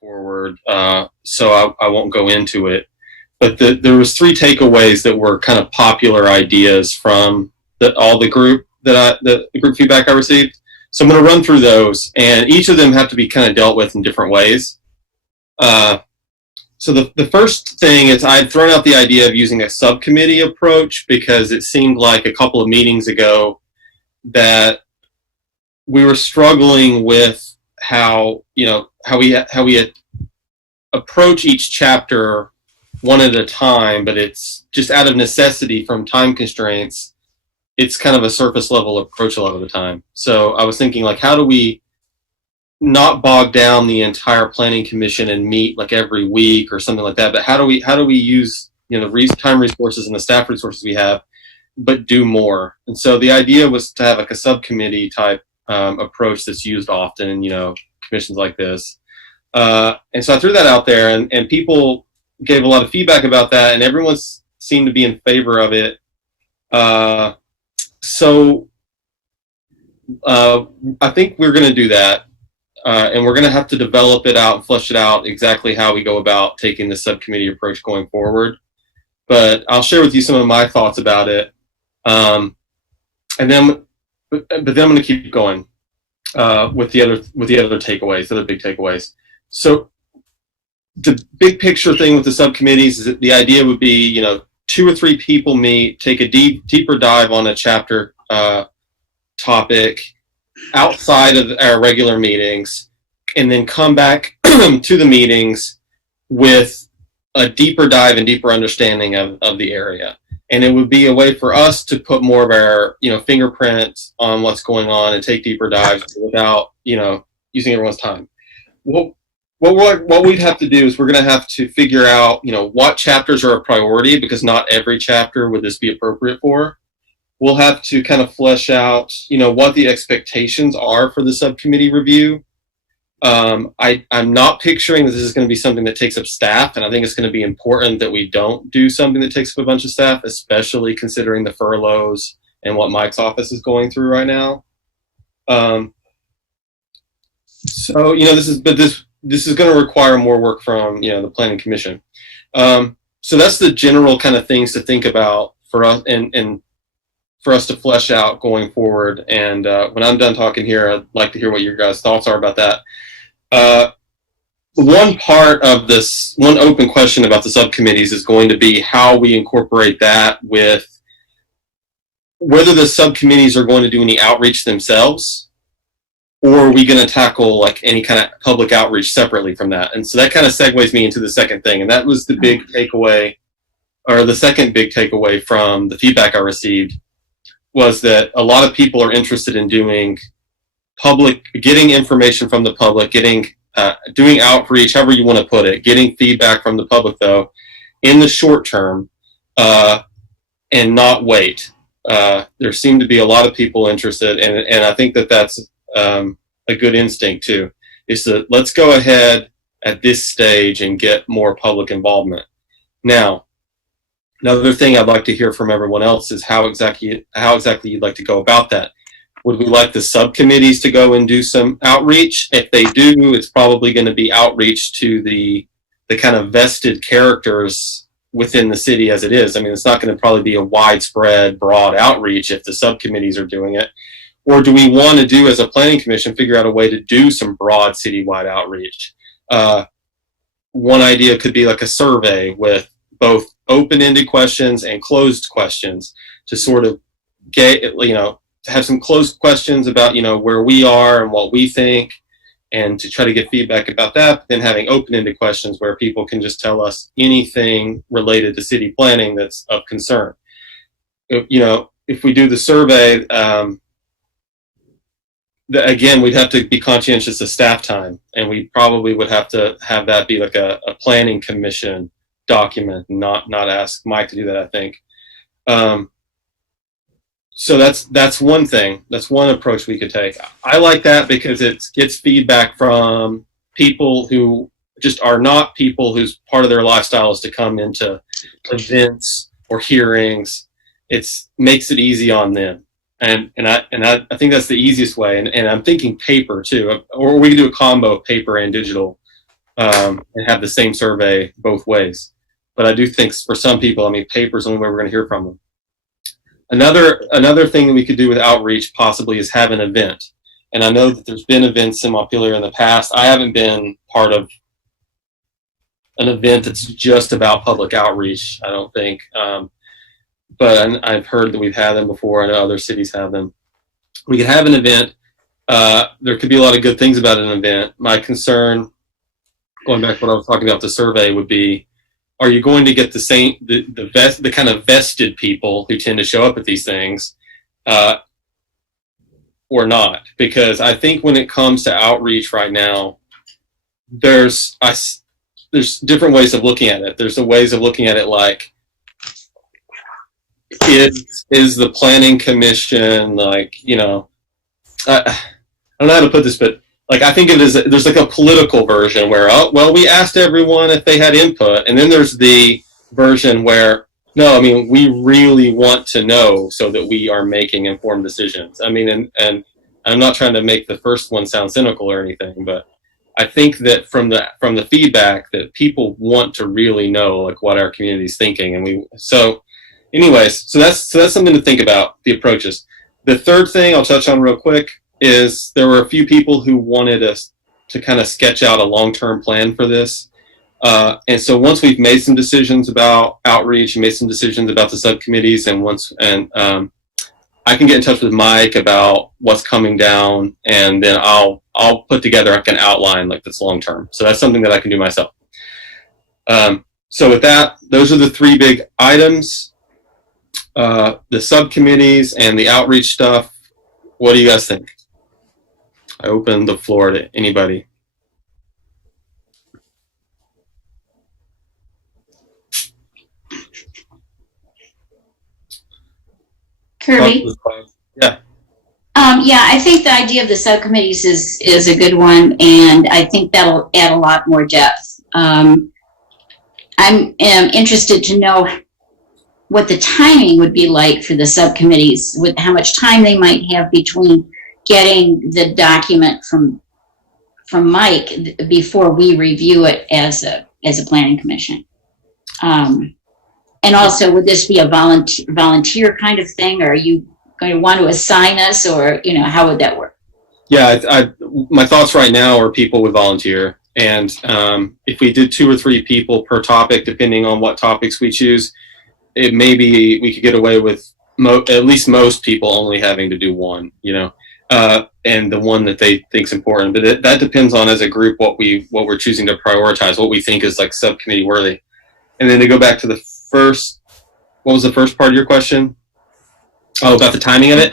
forward, so I won't go into it. But there was 3 takeaways that were kind of popular ideas from the group the group feedback I received. So I'm going to run through those, and each of them have to be kind of dealt with in different ways. So the first thing is I'd thrown out the idea of using a subcommittee approach because it seemed like a couple of meetings ago that we were struggling with how we approach each chapter one at a time, but it's just out of necessity from time constraints. It's kind of a surface level approach a lot of the time. So I was thinking, like, how do we not bog down the entire planning commission and meet like every week or something like that, but how do we use the time resources and the staff resources we have, but do more? And so the idea was to have like a subcommittee type approach that's used often in commissions like this. And so I threw that out there, and people gave a lot of feedback about that, and everyone seemed to be in favor of it. So I think we're going to do that. And we're going to have to develop it out and flesh it out exactly how we go about taking the subcommittee approach going forward. But I'll share with you some of my thoughts about it. But then I'm going to keep going with the other takeaways, other big takeaways. So the big picture thing with the subcommittees is that the idea would be, 2 or 3 people meet, take a deeper dive on a chapter topic outside of our regular meetings, and then come back to the meetings with a deeper dive and deeper understanding of the area. And it would be a way for us to put more of our fingerprint on what's going on and take deeper dives without using everyone's time. What we'd have to do is we're going to have to figure out what chapters are a priority, because not every chapter would this be appropriate for. We'll have to kind of flesh out, what the expectations are for the subcommittee review. I'm not picturing that this is going to be something that takes up staff, and I think it's going to be important that we don't do something that takes up a bunch of staff, especially considering the furloughs and what Mike's office is going through right now. So this is going to require more work from the Planning Commission. So that's the general kind of things to think about for us and for us to flesh out going forward. And when I'm done talking here, I'd like to hear what your guys' thoughts are about that. One part of this, one open question about the subcommittees is going to be how we incorporate that with whether the subcommittees are going to do any outreach themselves, or are we going to tackle like any kind of public outreach separately from that. And so that kind of segues me into the second thing. And that was the big takeaway, or the second big takeaway from the feedback I received, was that a lot of people are interested in doing getting information from the public, doing outreach, however you want to put it, getting feedback from the public, though, in the short term, and not wait. There seem to be a lot of people interested, and I think that's a good instinct, too, is that let's go ahead at this stage and get more public involvement. Now, another thing I'd like to hear from everyone else is how exactly you'd like to go about that. Would we like the subcommittees to go and do some outreach? If they do, it's probably going to be outreach to the kind of vested characters within the city as it is. I mean, it's not going to probably be a widespread, broad outreach if the subcommittees are doing it. Or do we want to do, as a planning commission, figure out a way to do some broad citywide outreach? One idea could be like a survey with both open-ended questions and closed questions to sort of get, to have some closed questions about, where we are and what we think, and to try to get feedback about that, but then having open-ended questions where people can just tell us anything related to city planning that's of concern. If we do the survey, again, we'd have to be conscientious of staff time, and we probably would have to have that be like a planning commission document, not ask Mike to do that, I think. So that's one thing. That's one approach we could take. I like that because it gets feedback from people who just are not people whose part of their lifestyle is to come into events or hearings. It makes it easy on them. And I think that's the easiest way. And I'm thinking paper too, or we can do a combo of paper and digital. and have the same survey both ways. But I do think for some people, I mean, paper's the only way we're going to hear from them. Another thing that we could do with outreach possibly is have an event. And I know that there's been events in Montpelier in the past. I haven't been part of an event that's just about public outreach, I don't think. But I've heard that we've had them before. I know other cities have them. We could have an event. There could be a lot of good things about an event. My concern, going back to what I was talking about the survey, would be, are you going to get the kind of vested people who tend to show up at these things, or not? Because I think when it comes to outreach right now, there's different ways of looking at it. There's ways of looking at it like, is the planning commission, like, you know, I don't know how to put this, but like, I think it is, there's like a political version where, oh, well, we asked everyone if they had input. And then there's the version where, no, I mean, we really want to know so that we are making informed decisions. I mean, and I'm not trying to make the first one sound cynical or anything, but I think that from the feedback that people want to really know, like, what our community's thinking. And so anyways, so that's something to think about, the approaches. The third thing I'll touch on real quick is there were a few people who wanted us to kind of sketch out a long-term plan for this. And so once we've made some decisions about outreach and made some decisions about the subcommittees, and I can get in touch with Mike about what's coming down, and then I'll put together like an outline like this long-term. So that's something that I can do myself. So with that, those are the three big items. The subcommittees and the outreach stuff. What do you guys think? I open the floor to anybody. Kirby? Yeah. Yeah, I think the idea of the subcommittees is a good one, and I think that'll add a lot more depth. I'm interested to know what the timing would be like for the subcommittees, with how much time they might have between getting the document from Mike before we review it as a planning commission. And also, would this be a volunteer kind of thing, or are you going to want to assign us, or, you know, how would that work? Yeah, my thoughts right now are people would volunteer. And if we did 2 or 3 people per topic, depending on what topics we choose, it maybe we could get away with at least most people only having to do one, you know, and the one that they think is important. But that depends on, as a group, what we're choosing to prioritize, what we think is like subcommittee worthy. And then to go back to the first, what was the first part of your question? Oh, about the timing of it.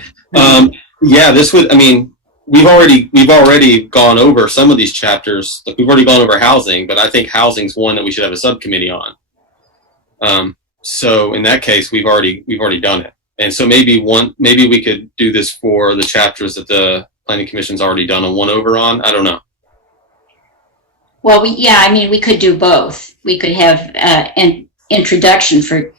Yeah, this would, I mean, we've already gone over some of these chapters. Like, we've already gone over housing, but I think housing's one that we should have a subcommittee on. So in that case, we've already done it. And so maybe we could do this for the chapters that the Planning Commission's already done a one-over on. I don't know. Well, we could do both. We could have an introduction for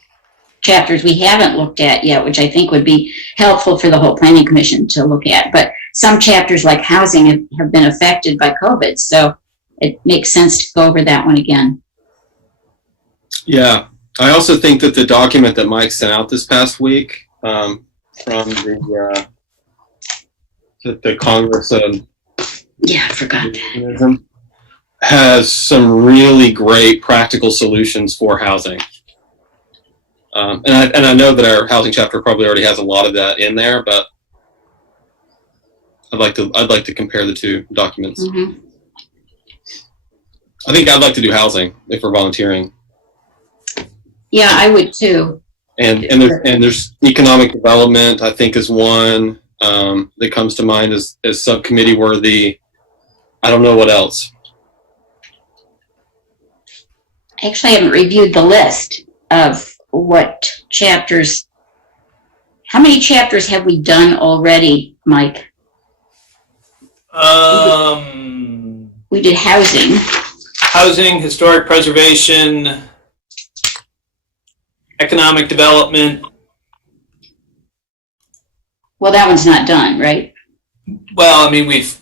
chapters we haven't looked at yet, which I think would be helpful for the whole Planning Commission to look at. But some chapters, like housing, have been affected by COVID, so it makes sense to go over that one again. Yeah. I also think that the document that Mike sent out this past week from the Congress of, yeah, I forgot that, has some really great practical solutions for housing. And I know that our housing chapter probably already has a lot of that in there, but I'd like to compare the two documents. Mm-hmm. I think I'd like to do housing if we're volunteering. Yeah, I would too. And there's economic development, I think, is one that comes to mind as subcommittee worthy. I don't know what else. Actually, I haven't reviewed the list of what chapters. How many chapters have we done already, Mike? We did housing. Housing, historic preservation, economic development. Well, that one's not done, right? Well, I mean, we've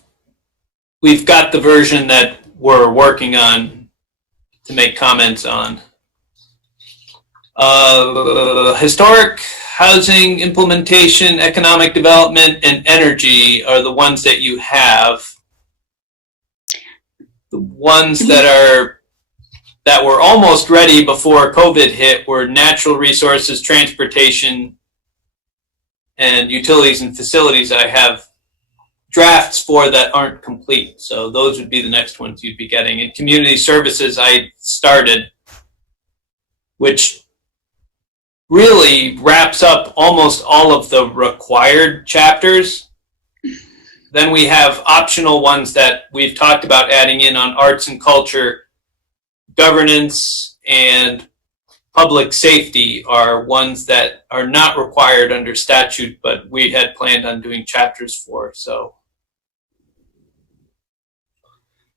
got the version that we're working on to make comments on. Historic housing implementation, economic development, and energy are the ones that you have. The ones that were almost ready before COVID hit were natural resources, transportation, and utilities and facilities. I have drafts for that aren't complete, so those would be the next ones you'd be getting. And community services I started, which really wraps up almost all of the required chapters. Then we have optional ones that we've talked about adding in on arts and culture. Governance and public safety are ones that are not required under statute, but we had planned on doing chapters for. So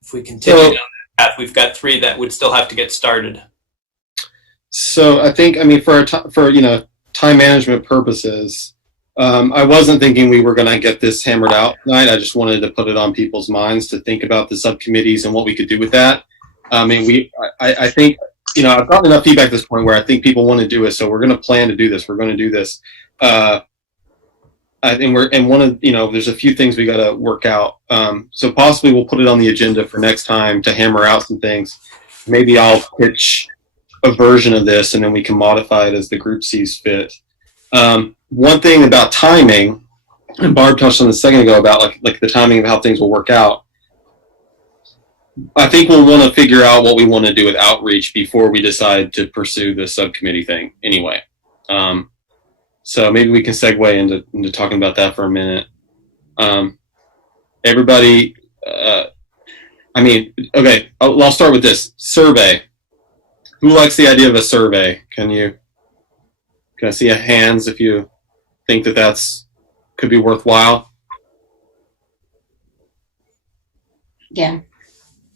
if we continue down that path, we've got 3 that would still have to get started. So I think, I mean, for time management purposes, I wasn't thinking we were going to get this hammered out tonight. I just wanted to put it on people's minds to think about the subcommittees and what we could do with that. I mean, I think, I've gotten enough feedback at this point where I think people want to do it. So we're going to plan to do this. We're going to do this. There's a few things we got to work out. So possibly we'll put it on the agenda for next time to hammer out some things. Maybe I'll pitch a version of this and then we can modify it as the group sees fit. One thing about timing, and Barb touched on this a second ago about like the timing of how things will work out. I think we'll want to figure out what we want to do with outreach before we decide to pursue the subcommittee thing anyway. So maybe we can segue into talking about that for a minute. Everybody, okay, I'll start with this. Survey. Who likes the idea of a survey? Can I see a hands if you think that's could be worthwhile? Yeah.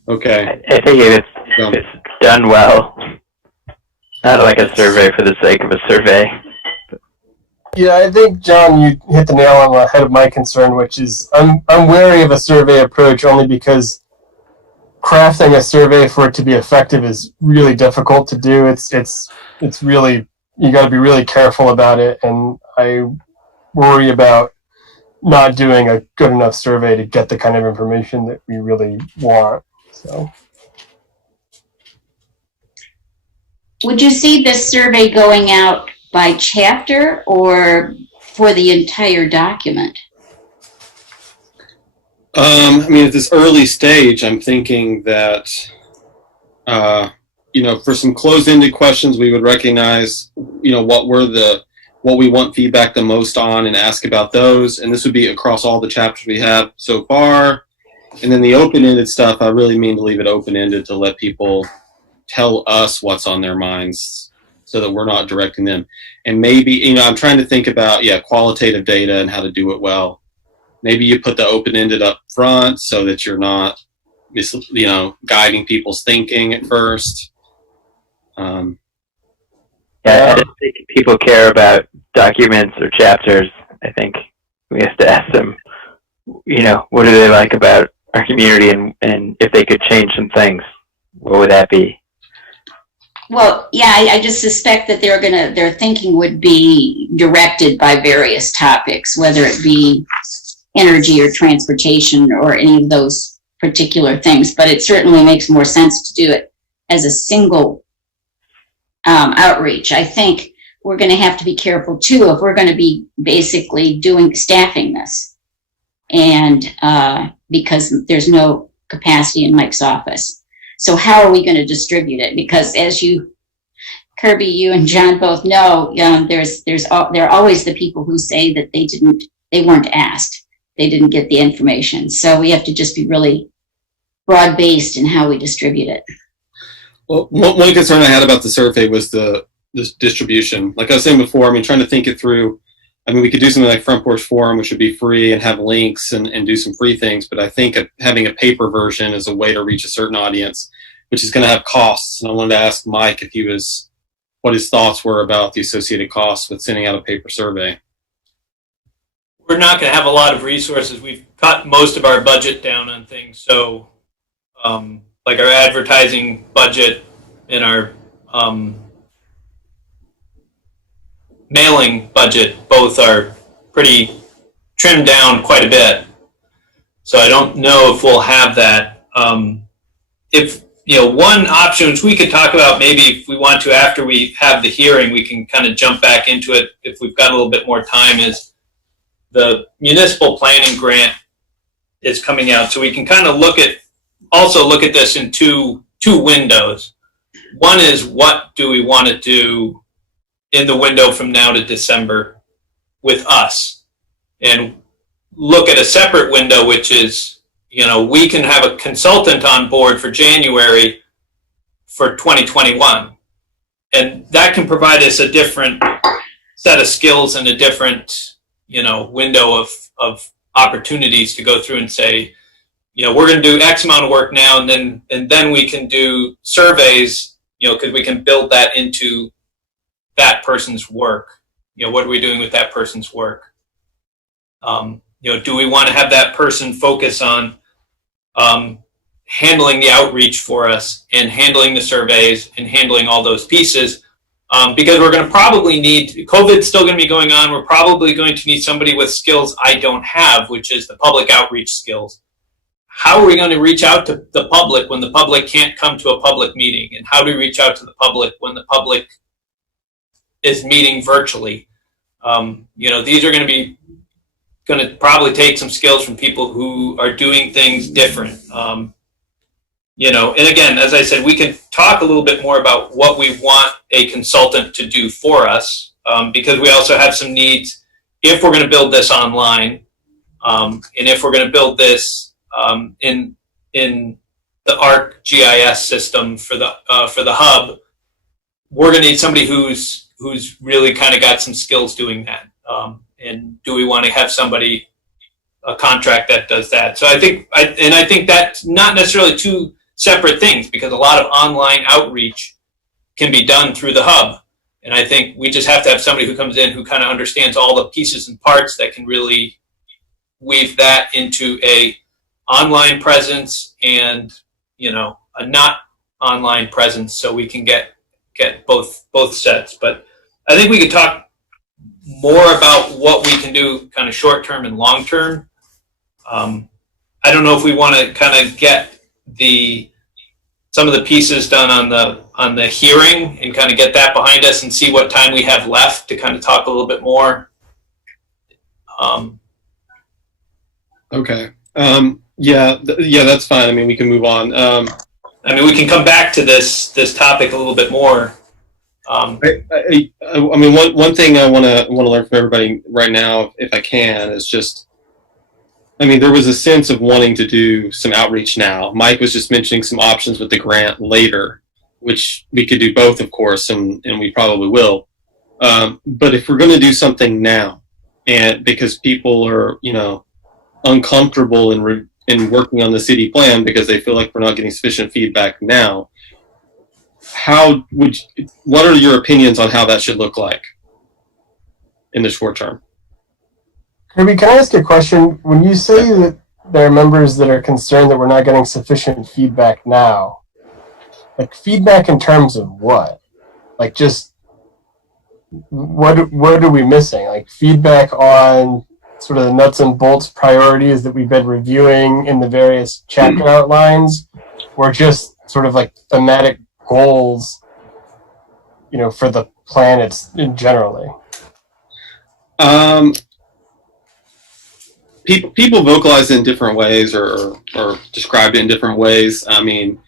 Okay. I think it's done well. Not like a survey for the sake of a survey. Yeah, I think, John, you hit the nail on the head of my concern, which is I'm wary of a survey approach only because crafting a survey for it to be effective is really difficult to do. It's really, you got to be really careful about it, and I worry about not doing a good enough survey to get the kind of information that we really want. So, Would you see this survey going out by chapter or for the entire document? At this early stage, I'm thinking that, for some closed-ended questions, we would recognize, what we want feedback the most on and ask about those. And this would be across all the chapters we have so far. And then the open-ended stuff, I really mean to leave it open-ended to let people tell us what's on their minds so that we're not directing them. And maybe, I'm trying to think about, qualitative data and how to do it well. Maybe you put the open-ended up front so that you're not, guiding people's thinking at first. I don't think people care about documents or chapters. I think we have to ask them, what do they like about our community, and if they could change some things, what would that be? Well, yeah, I just suspect that their thinking would be directed by various topics, whether it be energy or transportation or any of those particular things. But it certainly makes more sense to do it as a single outreach. I think we're going to have to be careful too if we're going to be basically staffing this, and because there's no capacity in Mike's office. So how are we going to distribute it? Because as Kirby, you and John both know, there are always the people who say that they weren't asked, they didn't get the information. So we have to just be really broad-based in how we distribute it. Well, one concern I had about the survey was the distribution. Like I was saying before, trying to think it through. We could do something like Front Porch Forum, which would be free and have links and do some free things. But I think having a paper version is a way to reach a certain audience, which is going to have costs. And I wanted to ask Mike what his thoughts were about the associated costs with sending out a paper survey. We're not going to have a lot of resources. We've cut most of our budget down on things. So like our advertising budget and our mailing budget both are pretty trimmed down quite a bit. So I don't know if we'll have that. If, you know, one option which we could talk about maybe if we want to after we have the hearing, we can kind of jump back into it if we've got a little bit more time, is the municipal planning grant is coming out. So we can kind of look at this in two windows. One is, what do we want to do in the window from now to December with us? And look at a separate window, which is, you know, we can have a consultant on board for January for 2021. And that can provide us a different set of skills and a different, you know, window of opportunities to go through and say, you know, we're going to do X amount of work now, and then we can do surveys, you know, because we can build that into that person's work. You know, what are we doing with that person's work? You know, do we want to have that person focus on handling the outreach for us and handling the surveys and handling all those pieces? Because we're going to probably need, COVID's still going to be going on, we're probably going to need somebody with skills I don't have, which is the public outreach skills. How are we going to reach out to the public when the public can't come to a public meeting? And how do we reach out to the public when the public is meeting virtually? You know, these are going to probably take some skills from people who are doing things different. You know, and again, as I said, we can talk a little bit more about what we want a consultant to do for us, because we also have some needs if we're going to build this online, and if we're going to build this in the ARC GIS system for the hub. We're going to need somebody who's really kind of got some skills doing that. And do we want to have somebody, a contract that does that? So I think that's not necessarily two separate things, because a lot of online outreach can be done through the hub. And I think we just have to have somebody who comes in who kind of understands all the pieces and parts that can really weave that into a online presence and, you know, a not online presence, so we can get both sets. But I think we could talk more about what we can do kind of short term and long term. I don't know if we want to kind of get some of the pieces done on the hearing and kind of get that behind us and see what time we have left to kind of talk a little bit more. Okay. Yeah, that's fine. I mean, we can move on. I mean, we can come back to this topic a little bit more. I mean, one thing I want to learn from everybody right now, if I can, is just, I mean, there was a sense of wanting to do some outreach now. Mike was just mentioning some options with the grant later, which we could do both, of course, and we probably will. But if we're going to do something now, and because people are, you know, uncomfortable in working on the city plan because they feel like we're not getting sufficient feedback now, what are your opinions on how that should look like in the short term? Kirby, can I ask you a question? When you say that there are members that are concerned that we're not getting sufficient feedback now, like feedback in terms of what? Like just what are we missing? Like feedback on sort of the nuts and bolts priorities that we've been reviewing in the various chapter outlines, or just sort of like thematic goals, you know, for the plan generally? People vocalize it in different ways or describe it in different ways. I mean,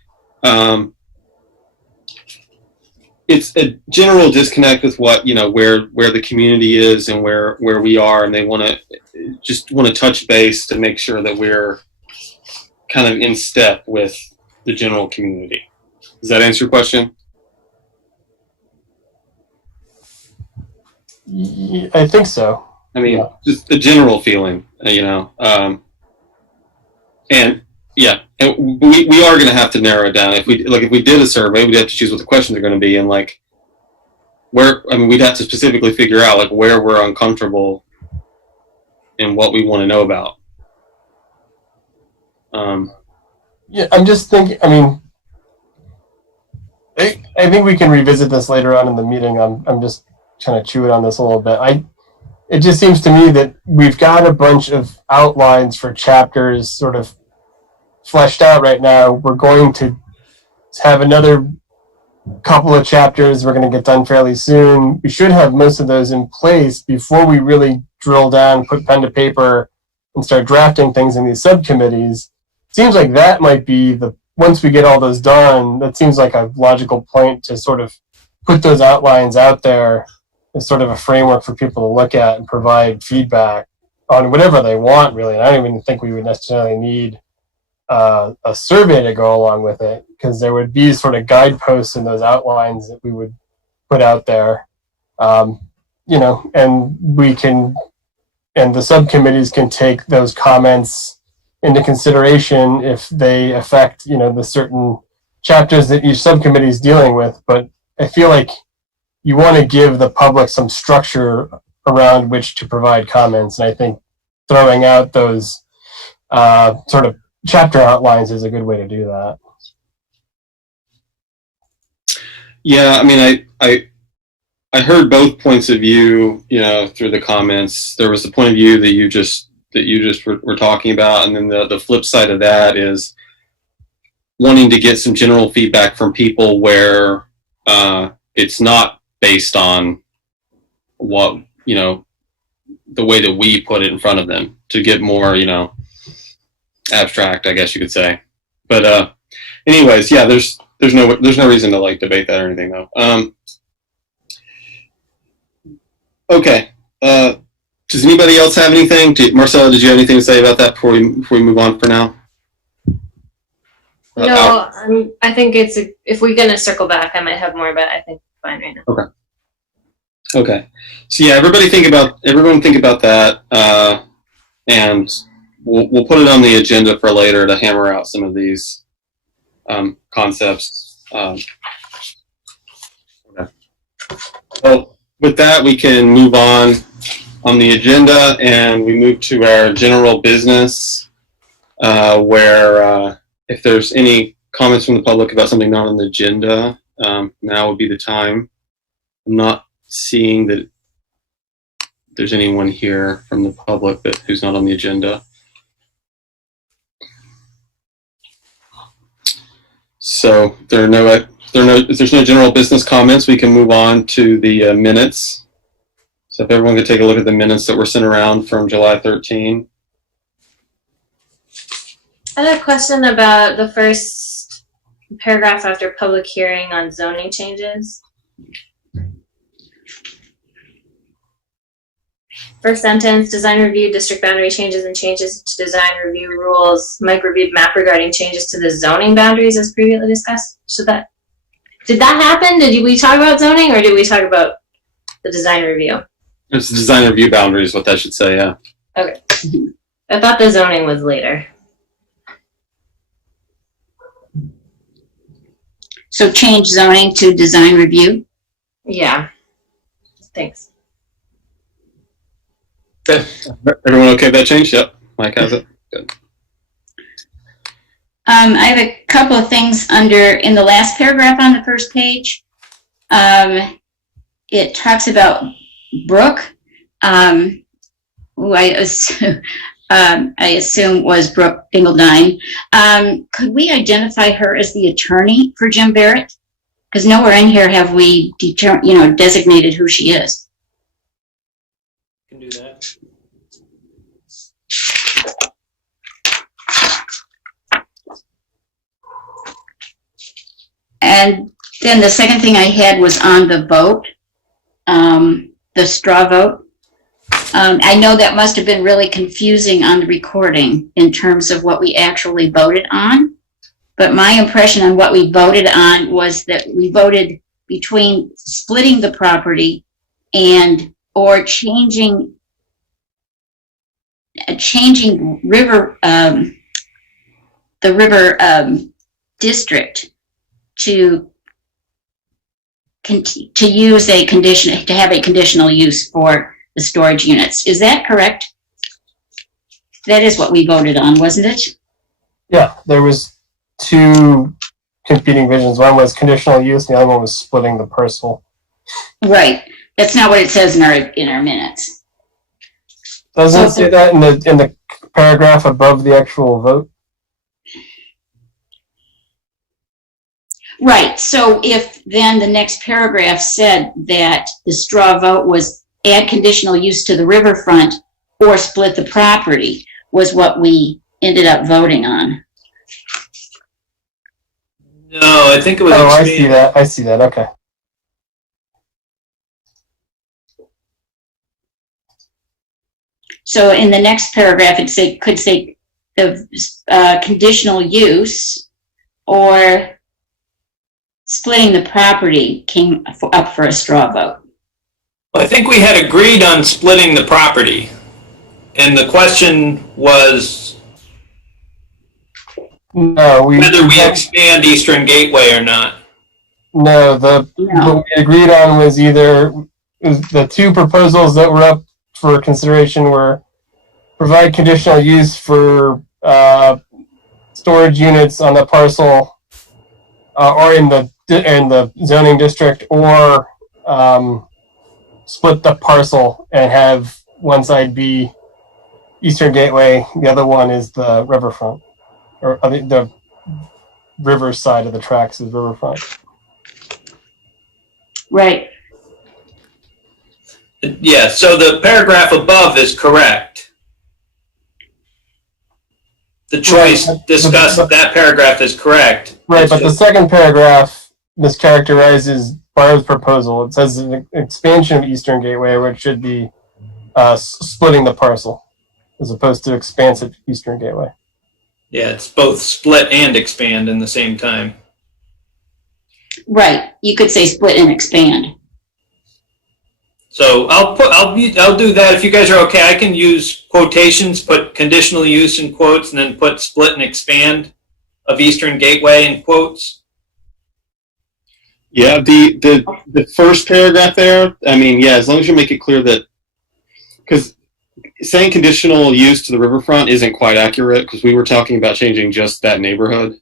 it's a general disconnect with what, you know, where the community is and where we are, and they want to touch base to make sure that we're kind of in step with the general community. Does that answer your question? I think so. I mean, yeah. Just the general feeling, you know, and yeah, and we are going to have to narrow it down. If we did a survey, we'd have to choose what the questions are going to be, and like we'd have to specifically figure out like where we're uncomfortable and what we want to know about. Yeah, I'm just thinking, I mean, I think we can revisit this later on in the meeting. I'm just trying to chew it on this a little bit. It just seems to me that we've got a bunch of outlines for chapters sort of fleshed out right now. We're going to have another couple of chapters we're going to get done fairly soon. We should have most of those in place before we really drill down, put pen to paper, and start drafting things in these subcommittees. Seems like that might be once we get all those done, that seems like a logical point to sort of put those outlines out there as sort of a framework for people to look at and provide feedback on whatever they want, really. And I don't even think we would necessarily need a survey to go along with it, because there would be sort of guideposts in those outlines that we would put out there. And the subcommittees can take those comments into consideration if they affect, the certain chapters that each subcommittee is dealing with. But I feel like you want to give the public some structure around which to provide comments. And I think throwing out those sort of chapter outlines is a good way to do that. Yeah, I mean, I heard both points of view, through the comments. There was the point of view that you just were talking about, and then the flip side of that is wanting to get some general feedback from people where it's not based on what, the way that we put it in front of them, to get more, abstract, I guess you could say. But anyways, yeah, there's no reason to debate that or anything though. Okay. Does anybody else have anything? Marcella, did you have anything to say about that before we move on for now? No, I think if we're gonna circle back, I might have more, but I think it's fine right now. Okay. So yeah, everyone think about that, and we'll put it on the agenda for later to hammer out some of these concepts. Okay. Well, with that, we can move on the agenda, and we move to our general business, where if there's any comments from the public about something not on the agenda, now would be the time. I'm not seeing that there's anyone here from the public who's not on the agenda. So if there's no general business comments, we can move on to the minutes. So if everyone could take a look at the minutes that were sent around from July 13. I had a question about the first paragraph after public hearing on zoning changes. First sentence, design review, district boundary changes and changes to design review rules. Mike reviewed map regarding changes to the zoning boundaries as previously discussed. Did that happen? Did we talk about zoning, or did we talk about the design review? It's the design review boundaries, what that should say, yeah. Okay. I thought the zoning was later. So change zoning to design review? Yeah. Thanks. Everyone okay with that change? Yep. Mike has it. Good. I have a couple of things in the last paragraph on the first page. It talks about Brooke, who I assume was Brooke Ingledine. Could we identify her as the attorney for Jim Barrett? Because nowhere in here have we designated who she is. Can do that. And then the second thing I had was on the vote, the straw vote. I know that must have been really confusing on the recording in terms of what we actually voted on. But my impression on what we voted on was that we voted between splitting the property or changing river, the river district to use a condition, to have a conditional use for the storage units. Is that correct? That is what we voted on, wasn't it? Yeah, there was two competing visions. One was conditional use, and the other one was splitting the parcel. Right. That's not what it says in our minutes. Doesn't it So- say that in the paragraph above the actual vote? Right. So if then the next paragraph said that the straw vote was add conditional use to the riverfront or split the property was what we ended up voting on. No, I think it was. Oh, I see that. I see that. Okay. So in the next paragraph, it could say the conditional use or splitting the property came up for a straw vote. I think we had agreed on splitting the property, and the question was No, whether we expand Eastern Gateway or not. No, No. what we agreed on was the two proposals that were up for consideration were provide conditional use for storage units on the parcel or in the zoning district, or split the parcel and have one side be Eastern Gateway, the other one is the riverfront, or the river side of the tracks is riverfront. Right. Yeah, so the paragraph above is correct. The choice discussed, that paragraph is correct. Right, It's but the just- second paragraph mischaracterizes Barb's proposal. It says an expansion of Eastern Gateway, which should be splitting the parcel, as opposed to expansive Eastern Gateway. Yeah, it's both split and expand in the same time. Right. You could say split and expand. So I'll do that if you guys are okay. I can use quotations, put conditional use in quotes, and then put split and expand of Eastern Gateway in quotes. Yeah, the first paragraph there, I mean, yeah, as long as you make it clear that, because saying conditional use to the riverfront isn't quite accurate, because we were talking about changing just that neighborhood,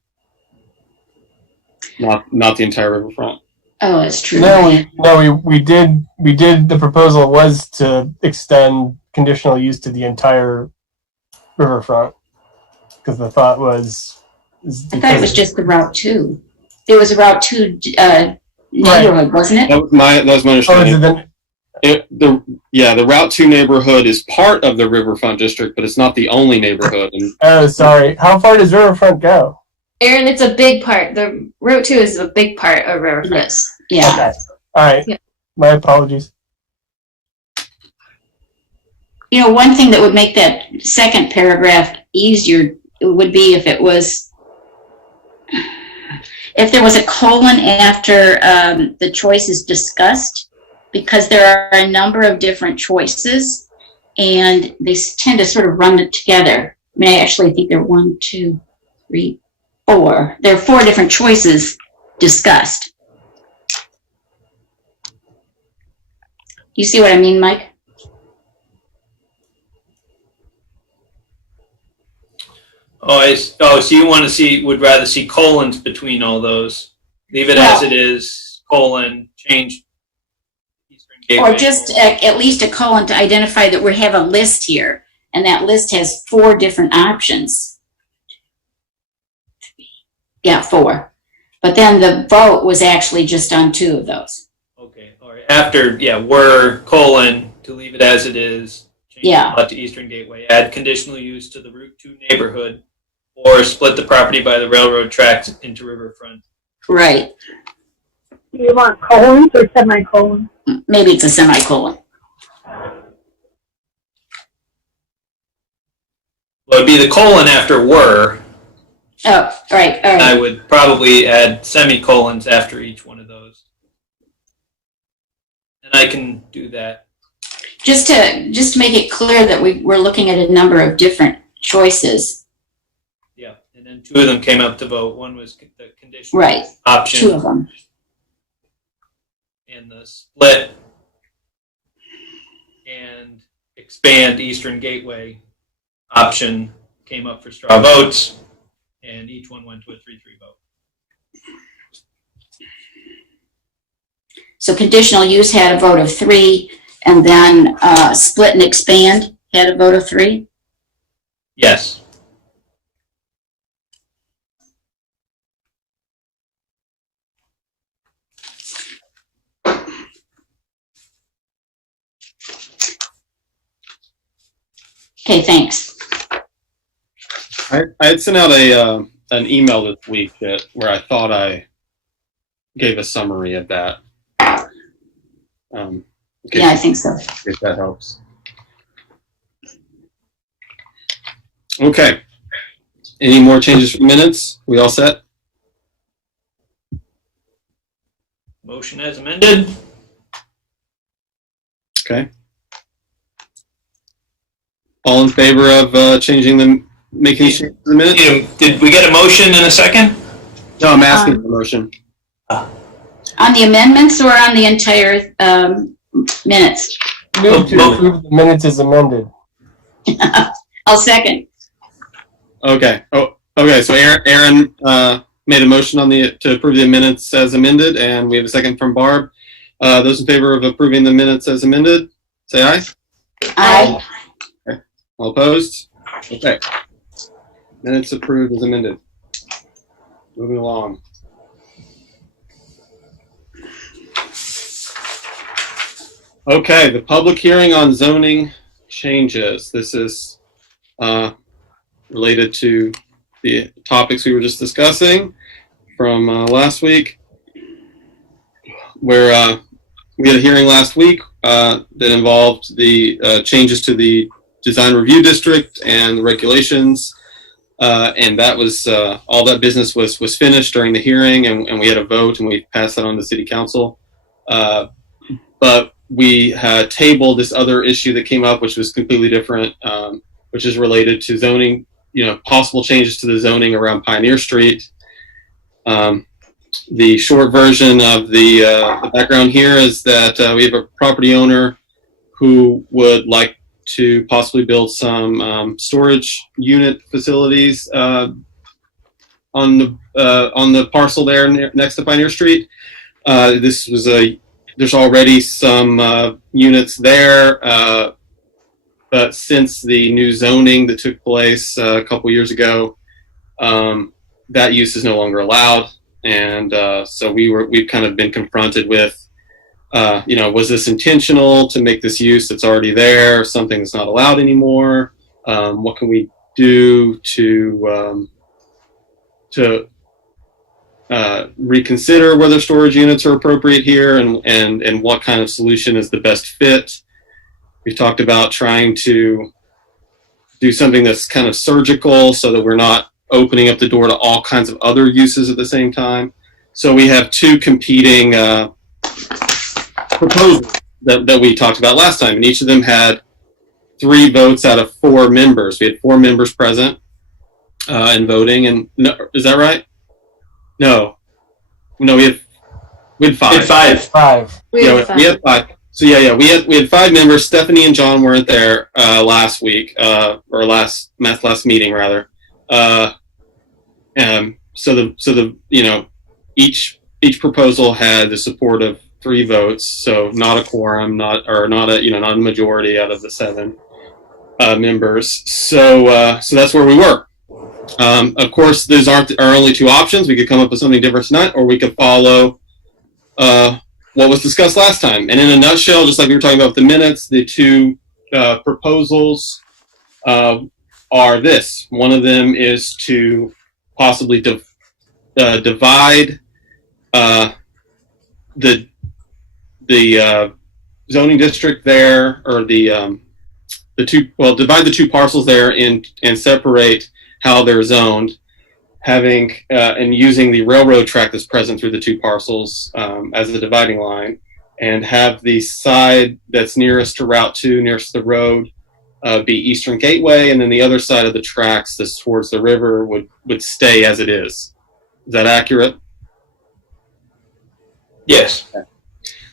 not the entire riverfront. Oh, that's true. We did. The proposal was to extend conditional use to the entire riverfront, because the thought was. I thought it was just the Route 2. It was a Route 2 neighborhood, wasn't it? That was my Oh, is understanding. it then? The Route 2 neighborhood is part of the riverfront district, but it's not the only neighborhood. And Oh, sorry. How far does riverfront go? Aaron, it's a big part. The Route 2 is a big part of Riverfront. Yes. Yeah. Okay. All right. Yeah. My apologies. You know, one thing that would make that second paragraph easier would be if there was a colon after the choices discussed, because there are a number of different choices and they tend to sort of run it together. I mean, I actually think there are 1, 2, 3, 4. There are 4 different choices discussed. You see what I mean, Mike? So you would rather see colons between all those. Leave it as it is, colon, change Eastern Gateway. Or just at least a colon to identify that we have a list here, and that list has 4 different options. Yeah, 4. But then the vote was actually just on 2 of those. Okay, all right. After, were, colon, to leave it as it is, change Yeah. the lot to Eastern Gateway, add conditional use to the Route 2 neighborhood, or split the property by the railroad tracks into riverfront. Right. Do you want colons or semicolons? Maybe it's a semicolon. Well, it'd be the colon after were. Oh, all right, all I right. would probably add semicolons after each one of those. And I can do that. Just to make it clear that we're looking at a number of different choices. Yeah, and then 2 of them came up to vote. One was the conditional Right. 2 option, of them. and the split and expand Eastern Gateway option came up for straw votes, and each one went to a 3-3 vote. So conditional use had a vote of 3, and then split and expand had a vote of 3. Yes. Okay, thanks. I had sent out an email this week where I thought I gave a summary of that. Yeah, I think so. If that helps. Okay. Any more changes for minutes? We all set? Motion as amended. Okay. All in favor of changing the making these changes to the minutes? Did we get a motion in a second? No, I'm asking for the motion. On the amendments or on the entire minutes? Move to approve the minutes as amended. I'll second. Okay. Oh, okay. So Aaron made a motion on to approve the minutes as amended, and we have a second from Barb. Those in favor of approving the minutes as amended, say aye. Aye. Okay. All opposed? Okay. Minutes approved as amended. Moving along. Okay, the public hearing on zoning changes. This is related to the topics we were just discussing from last week, where we had a hearing last week that involved the changes to the design review district and the regulations, and that was all that business was finished during the hearing, and we had a vote and we passed that on to city council. But we had tabled this other issue that came up, which was completely different, which is related to zoning, possible changes to the zoning around Pioneer Street. The short version of the background here is that we have a property owner who would like to possibly build some storage unit facilities on the parcel there next to Pioneer Street. There's already some units there, but since the new zoning that took place a couple years ago, that use is no longer allowed, and so we've kind of been confronted with, was this intentional to make this use that's already there something that's not allowed anymore? What can we do to reconsider whether storage units are appropriate here, and what kind of solution is the best fit? We've talked about trying to do something that's kind of surgical so that we're not opening up the door to all kinds of other uses at the same time. So we have two competing proposals that we talked about last time, and each of them had 3 votes out of 4 members. We had 4 members present and voting, and no, is that right? No, we had 5. Five. We Yeah, have we had 5. So we had 5 members. Stephanie and John weren't there last week, or last meeting rather. Each proposal had the support of 3 votes, so not a quorum, not a majority out of the 7 members. So that's where we were. Of course, those aren't our only 2 options. We could come up with something different tonight, or we could follow what was discussed last time. And in a nutshell, just like we were talking about with the minutes, the 2 proposals are this. One of them is to possibly divide the zoning district there, or divide the 2 parcels there and separate how they're zoned, having and using the railroad track that's present through the 2 parcels as the dividing line, and have the side that's nearest to Route 2, nearest to the road, be Eastern Gateway, and then the other side of the tracks that's towards the river would stay as it is. Is that accurate? Yes.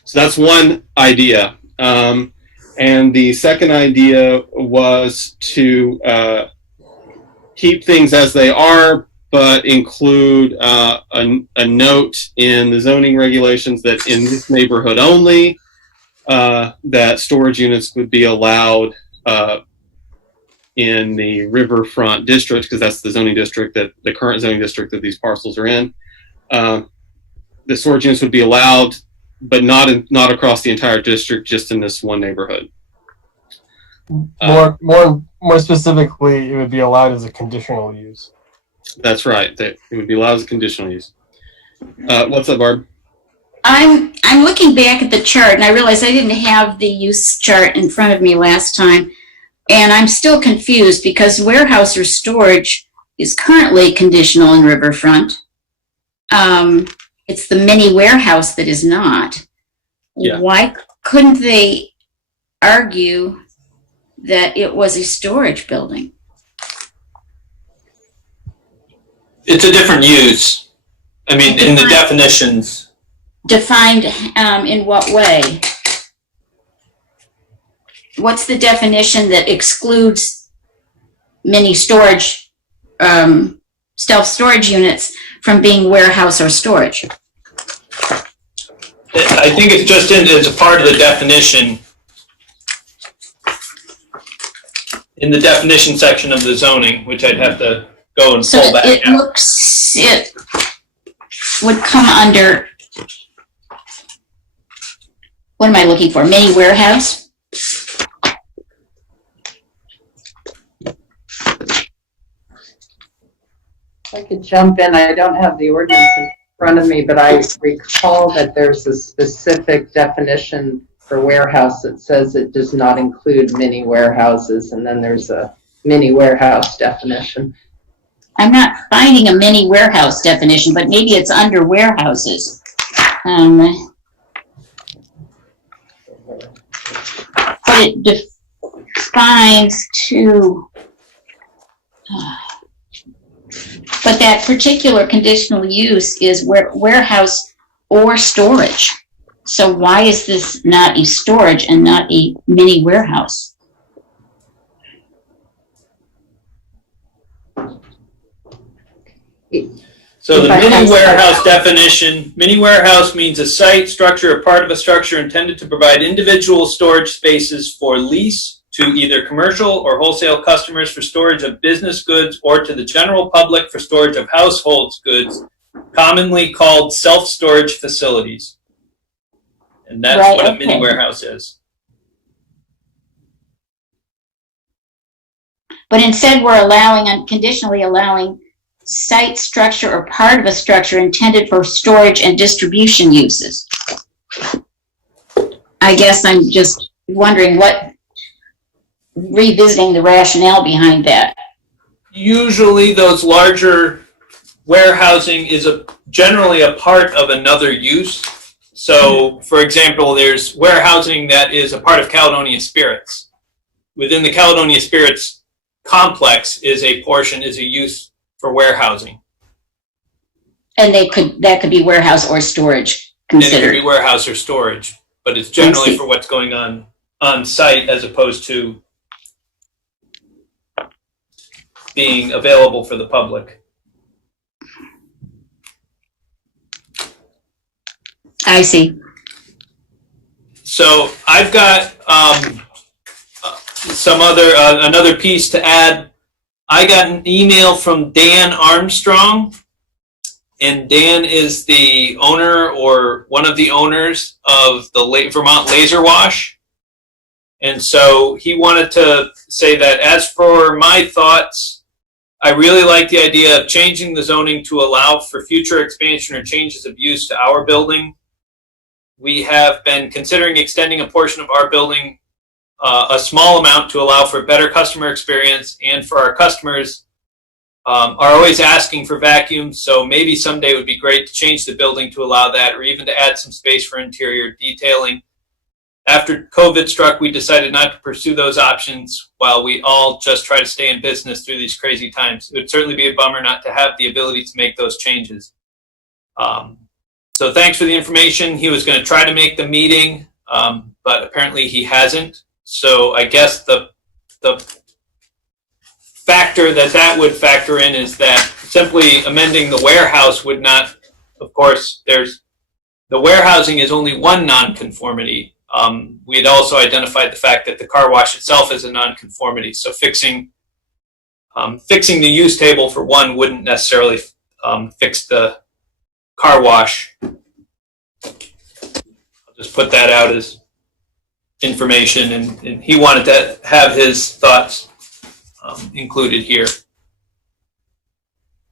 So that's one idea. And the second idea was to keep things as they are, but include a note in the zoning regulations that in this neighborhood only, that storage units would be allowed in the riverfront district, because that's the zoning district that the current zoning district that these parcels are in. The storage units would be allowed, but not across the entire district, just in this one neighborhood. More specifically, it would be allowed as a conditional use. That's right. That it would be allowed as a conditional use. What's up, Barb? I'm looking back at the chart, and I realize I didn't have the use chart in front of me last time, and I'm still confused because warehouse or storage is currently conditional in Riverfront. It's the mini warehouse that is not. Yeah. Why couldn't they argue that it was a storage building? It's a different use. I mean, in the definitions. Defined in what way? What's the definition that excludes mini storage, self-storage units from being warehouse or storage? I think it's just as a part of the definition, in the definition section of the zoning, which I'd have to go and pull back it out. It would come under, what am I looking for? Mini warehouse? If I could jump in, I don't have the ordinance in front of me, but I recall that there's a specific definition for warehouse that says it does not include mini warehouses, and then there's a mini warehouse definition. I'm not finding a mini warehouse definition, but maybe it's under warehouses. But it defines two. But that particular conditional use is warehouse or storage. So why is this not a storage and not a mini warehouse? So the mini warehouse definition, mini warehouse means a site, structure, or part of a structure intended to provide individual storage spaces for lease to either commercial or wholesale customers for storage of business goods or to the general public for storage of household goods, commonly called self-storage facilities. And that's Right, what a okay. mini warehouse is. But instead we're allowing, conditionally allowing site, structure, or part of a structure intended for storage and distribution uses. I guess I'm just wondering revisiting the rationale behind that. Usually those larger warehousing is generally a part of another use. So, for example, there's warehousing that is a part of Caledonia Spirits. Within the Caledonia Spirits complex is a use for warehousing. And that could be warehouse or storage And it could considered. be warehouse or storage, but it's generally for what's going on site as opposed to being available for the public. I see. So I've got another piece to add. I got an email from Dan Armstrong, and Dan is the owner or one of the owners of the Vermont Laser Wash. And so he wanted to say that as for my thoughts, I really like the idea of changing the zoning to allow for future expansion or changes of use to our building. We have been considering extending a portion of our building a small amount to allow for better customer experience, and for our customers are always asking for vacuums, so maybe someday it would be great to change the building to allow that, or even to add some space for interior detailing. After COVID struck, we decided not to pursue those options while we all just try to stay in business through these crazy times. It would certainly be a bummer not to have the ability to make those changes. So thanks for the information. He was going to try to make the meeting, but apparently he hasn't. So I guess the factor that would factor in is that simply amending the warehouse would not, of course, the warehousing is only one nonconformity. We had also identified the fact that the car wash itself is a nonconformity. So fixing the use table for one wouldn't necessarily fix the car wash. I'll just put that out as information, and he wanted to have his thoughts included here.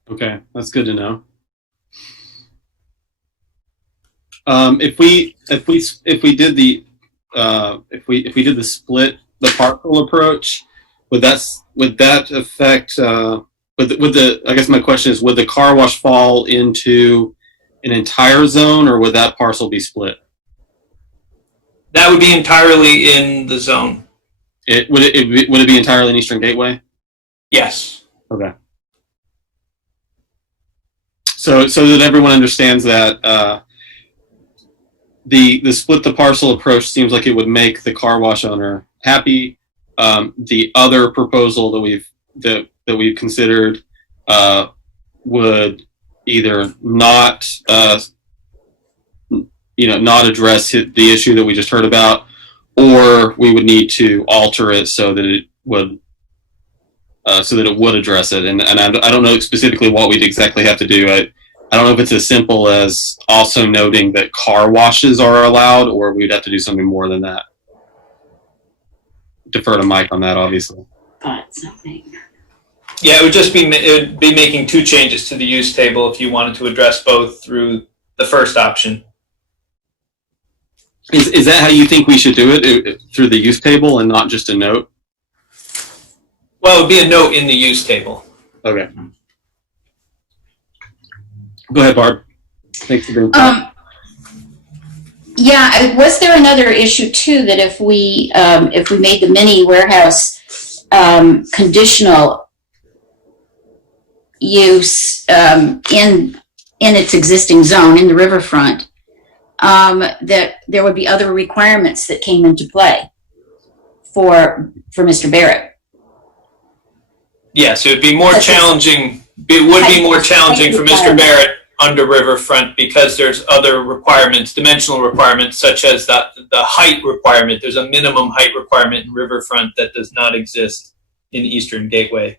Okay, that's good to know. If we did the split the parcel approach, would that affect I guess my question is, would the car wash fall into an entire zone, or would that parcel be split? That would be entirely in the zone. Would it be entirely in Eastern Gateway? Yes. Okay. So that everyone understands that the split the parcel approach seems like it would make the car wash owner happy. The other proposal that we've considered would either not not address the issue that we just heard about, or we would need to alter it so that it would address it. And I don't know specifically what we'd exactly have to do. I don't know if it's as simple as also noting that car washes are allowed, or we'd have to do something more than that. Defer to Mike on that, obviously. Something. Yeah, it would be making two changes to the use table if you wanted to address both through the first option. Is that how you think we should do it, through the use table and not just a note? Well, it would be a note in the use table. Okay. Go ahead, Barb. Thanks for being here. Yeah, was there another issue too, that if we made the mini warehouse conditional use in its existing zone in the riverfront, that there would be other requirements that came into play for Mr. Barrett? Yes, it would be more challenging. It would be more challenging for Mr. Barrett under riverfront because there's other requirements, dimensional requirements, such as the height requirement. There's a minimum height requirement in riverfront that does not exist in Eastern Gateway.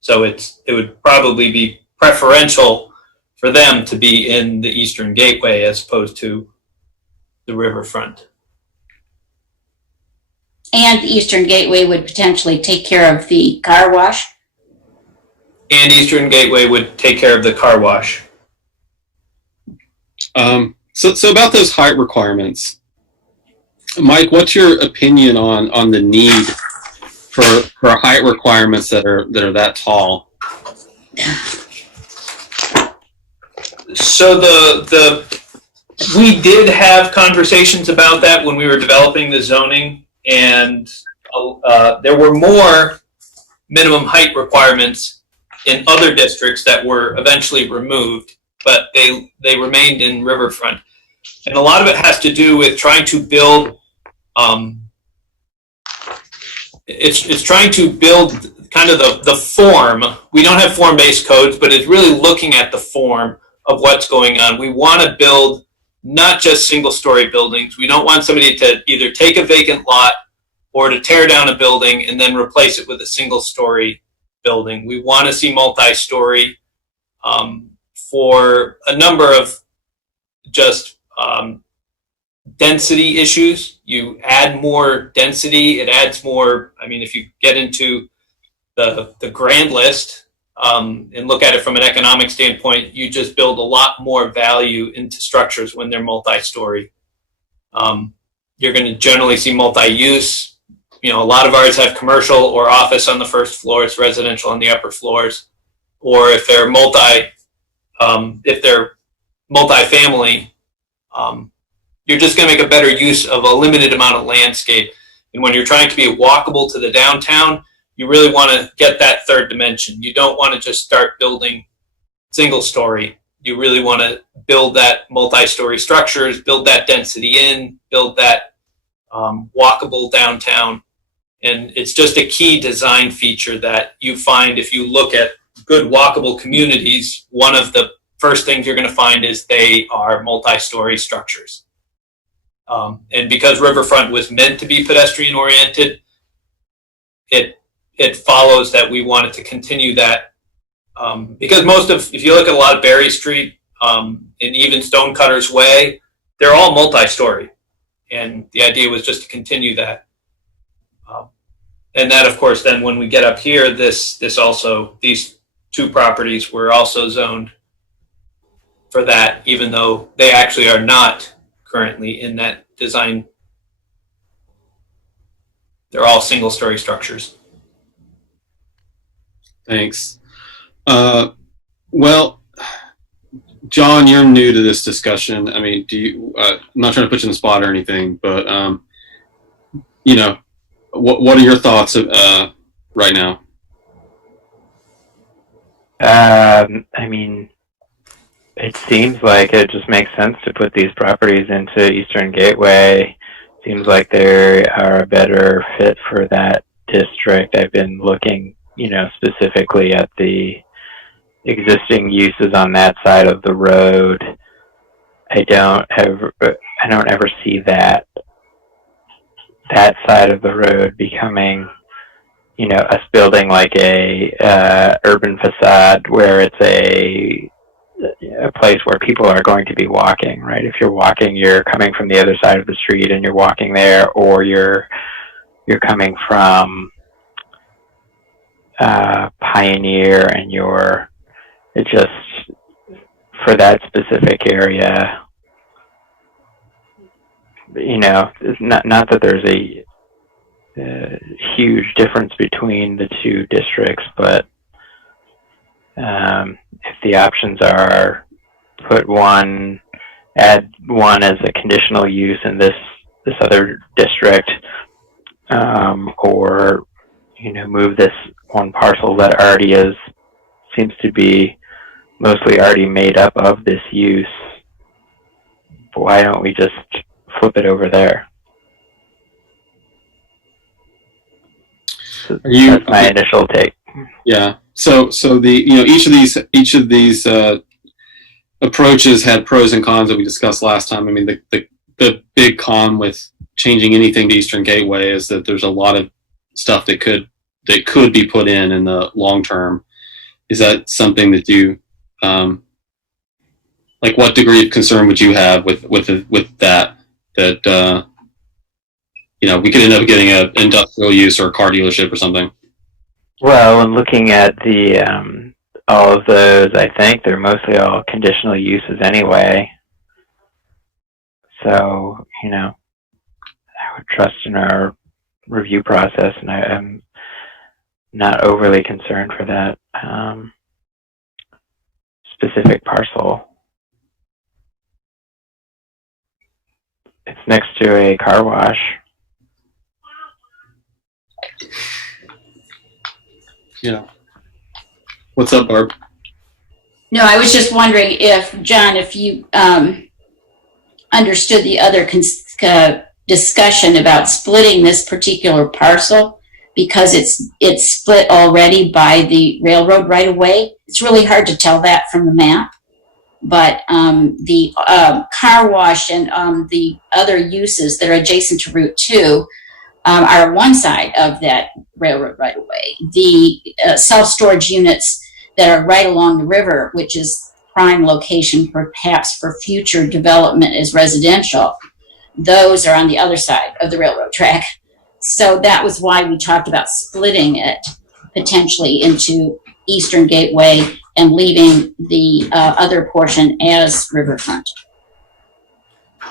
So it would probably be preferential for them to be in the Eastern Gateway as opposed to the riverfront. And the Eastern Gateway would potentially take care of the car wash? And Eastern Gateway would take care of the car wash. So about those height requirements, Mike, what's your opinion on the need for height requirements that are that tall? So we did have conversations about that when we were developing the zoning, and there were more minimum height requirements in other districts that were eventually removed, but they remained in riverfront. And a lot of it has to do with trying to build, it's trying to build kind of the form. We don't have form-based codes, but it's really looking at the form of what's going on. We want to build not just single-story buildings. We don't want somebody to either take a vacant lot or to tear down a building and then replace it with a single-story building. We want to see multi-story for a number of just density issues. You add more density, it adds more. I mean, if you get into the grand list and look at it from an economic standpoint, you just build a lot more value into structures when they're multi-story. You're going to generally see multi-use. You know, a lot of ours have commercial or office on the first floors, residential on the upper floors, or if they're multi-family, you're just going to make a better use of a limited amount of landscape. And when you're trying to be walkable to the downtown, you really want to get that third dimension. You don't want to just start building single story. You really want to build that multi-story structures, build that density in, build that walkable downtown. And it's just a key design feature that you find if you look at good walkable communities, one of the first things you're going to find is they are multi-story structures. And because Riverfront was meant to be pedestrian oriented, it follows that we wanted to continue that. Because if you look at a lot of Berry Street, and even Stonecutters Way, they're all multi-story. And the idea was just to continue that. And that, of course, then when we get up here, these two properties were also zoned for that, even though they actually are not currently in that design. They're all single-story structures. Thanks. Well, John, you're new to this discussion. I mean, I'm not trying to put you on the spot or anything, but what are your thoughts right now? I mean, it seems like it just makes sense to put these properties into Eastern Gateway. Seems like they are a better fit for that district. I've been looking, specifically at the existing uses on that side of the road. I don't ever see that side of the road becoming, us building like a urban facade where it's a place where people are going to be walking, right? If you're walking, you're coming from the other side of the street and you're walking there, or you're coming from Pioneer and it's just for that specific area. It's not that there's a huge difference between the two districts, but if the options are add one as a conditional use in this other district, or move this one parcel that already seems to be mostly already made up of this use, why don't we just flip it over there? So that's my initial take. Yeah. So the each of these approaches had pros and cons that we discussed last time. I mean, the big con with changing anything to Eastern Gateway is that there's a lot of stuff that could be put in the long term. Is that something that you like? What degree of concern would you have with that? That we could end up getting an industrial use or a car dealership or something. Well, when looking at the all of those, I think they're mostly all conditional uses anyway. So, I would trust in our review process, and I'm not overly concerned for that specific parcel. It's next to a car wash. Yeah. What's up, Barb? No, I was just wondering if, John, if you understood the other discussion about splitting this particular parcel because it's split already by the railroad right away. It's really hard to tell that from the map, but the car wash and the other uses that are adjacent to Route 2 are one side of that railroad right away. The self-storage units that are right along the river, which is prime location perhaps for future development as residential, those are on the other side of the railroad track. So that was why we talked about splitting it potentially into Eastern Gateway and leaving the other portion as riverfront.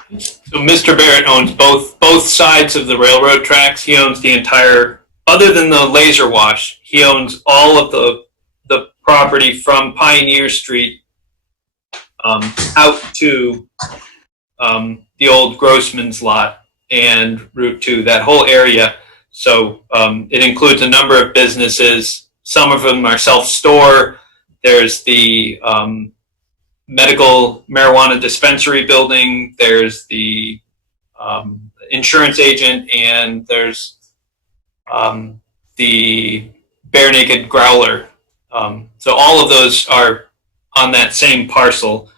So Mr. Barrett owns both sides of the railroad tracks. He owns the entire, other than the laser wash, he owns all of the property from Pioneer Street out to the old Grossman's lot and Route 2, that whole area. So it includes a number of businesses. Some of them are self-store. There's the medical marijuana dispensary building. There's the insurance agent, and there's the Bare Naked Growler So all of those are on that same parcel.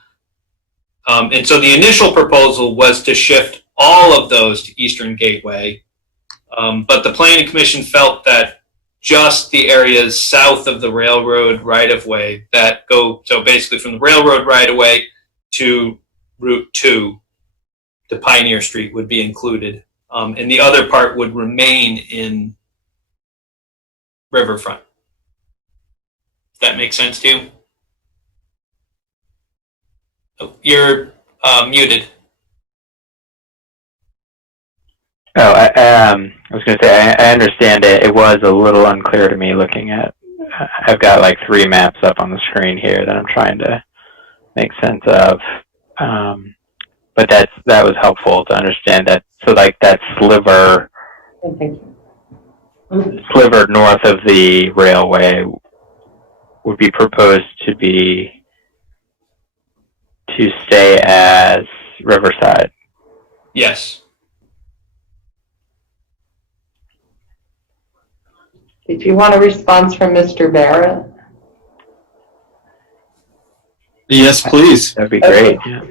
And so the initial proposal was to shift all of those to Eastern Gateway. But the Planning Commission felt that just the areas south of the railroad right-of-way that go, so basically from the railroad right-of-way to Route 2 to Pioneer Street would be included. And the other part would remain in Riverfront. Does that make sense to you? Oh, you're muted. Oh, I was going to say, I understand it. It was a little unclear to me looking at, I've got like 3 maps up on the screen here that I'm trying to make sense of. But that was helpful to understand that. So like that sliver north of the railway would be proposed to stay as Riverside. Yes. If you want a response from Mr. Barrett. Yes, please. That'd be great. Yeah.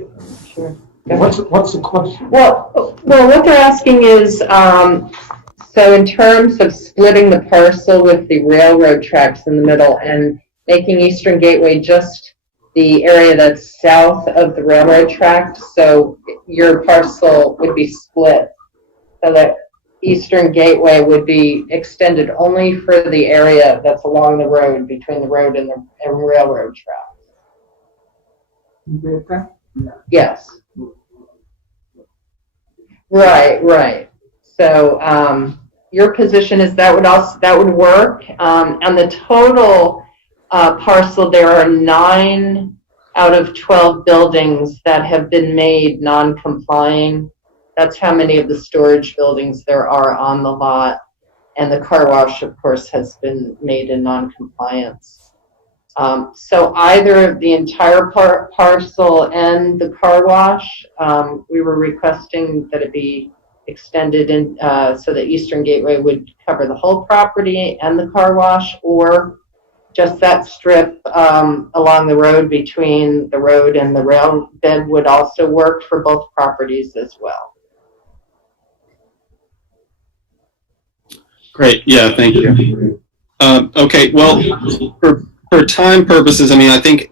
Sure. What's the question? Well, what they're asking is, so in terms of splitting the parcel with the railroad tracks in the middle and making Eastern Gateway just the area that's south of the railroad track, so your parcel would be split so that Eastern Gateway would be extended only for the area that's along the road between the road and the railroad track. Yes. Right. So your position is that would work. On the total parcel, there are 9 out of 12 buildings that have been made non-complying. That's how many of the storage buildings there are on the lot. And the car wash, of course, has been made in non-compliance. So either the entire parcel and the car wash, we were requesting that it be extended in, so that Eastern Gateway would cover the whole property and the car wash, or just that strip along the road between the road and the rail bed would also work for both properties as well. Great. Yeah, thank you. Okay, well, for time purposes, I mean, I think,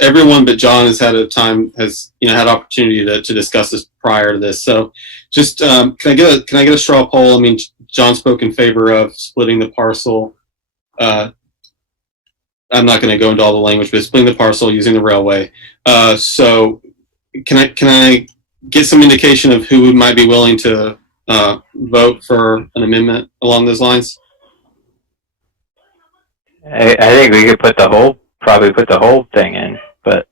everyone but John has had had opportunity to discuss this prior to this. So just, can I get a straw poll? I mean, John spoke in favor of splitting the parcel. I'm not going to go into all the language, but splitting the parcel using the railway. So can I get some indication of who might be willing to vote for an amendment along those lines? I think we could probably put the whole thing in, but.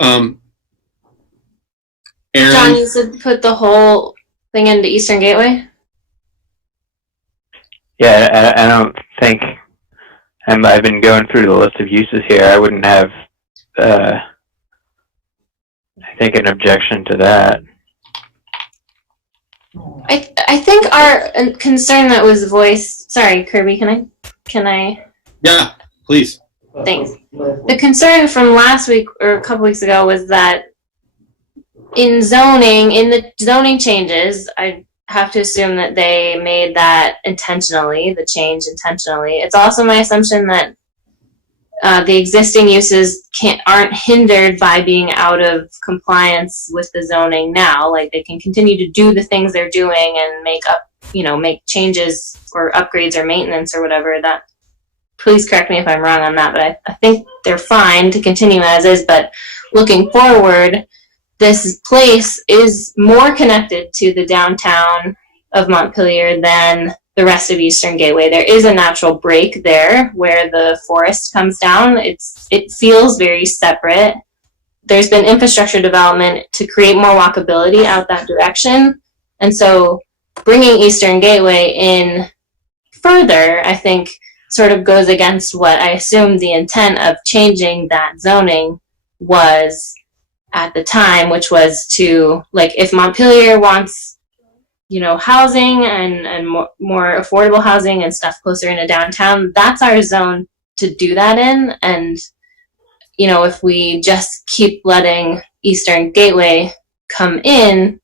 Aaron? John, you said put the whole thing into Eastern Gateway? Yeah, I don't think, I've been going through the list of uses here. I wouldn't have, I think, an objection to that. I think our concern that was voiced, sorry, Kirby, can I? Yeah, please. Thanks. The concern from last week or a couple weeks ago was that in the zoning changes, I have to assume that they made that intentionally, the change intentionally. It's also my assumption that the existing uses aren't hindered by being out of compliance with the zoning now. Like, they can continue to do the things they're doing and make changes or upgrades or maintenance or whatever. That, please correct me if I'm wrong on that, but I think they're fine to continue as is. But looking forward, this place is more connected to the downtown of Montpelier than the rest of Eastern Gateway. There is a natural break there where the forest comes down. It feels very separate. There's been infrastructure development to create more walkability out that direction. And so bringing Eastern Gateway in further, I think, sort of goes against what I assume the intent of changing that zoning was at the time, which was to, like, if Montpelier wants housing and more affordable housing and stuff closer into downtown, that's our zone to do that in. And, if we just keep letting Eastern Gateway come in,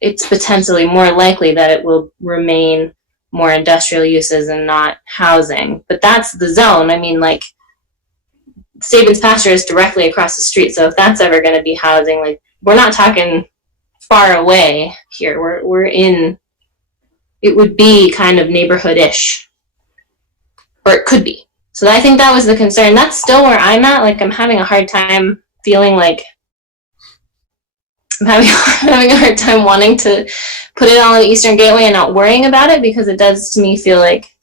it's potentially more likely that it will remain more industrial uses and not housing. But that's the zone. I mean, like, Sabin's pasture is directly across the street. So if that's ever going to be housing, like, we're not talking far away here. We're in, it would be kind of neighborhood-ish, or it could be. So I think that was the concern. That's still where I'm at. Like, I'm having a hard time feeling like I'm having a hard time wanting to put it all on the Eastern Gateway and not worrying about it, because it does to me feel like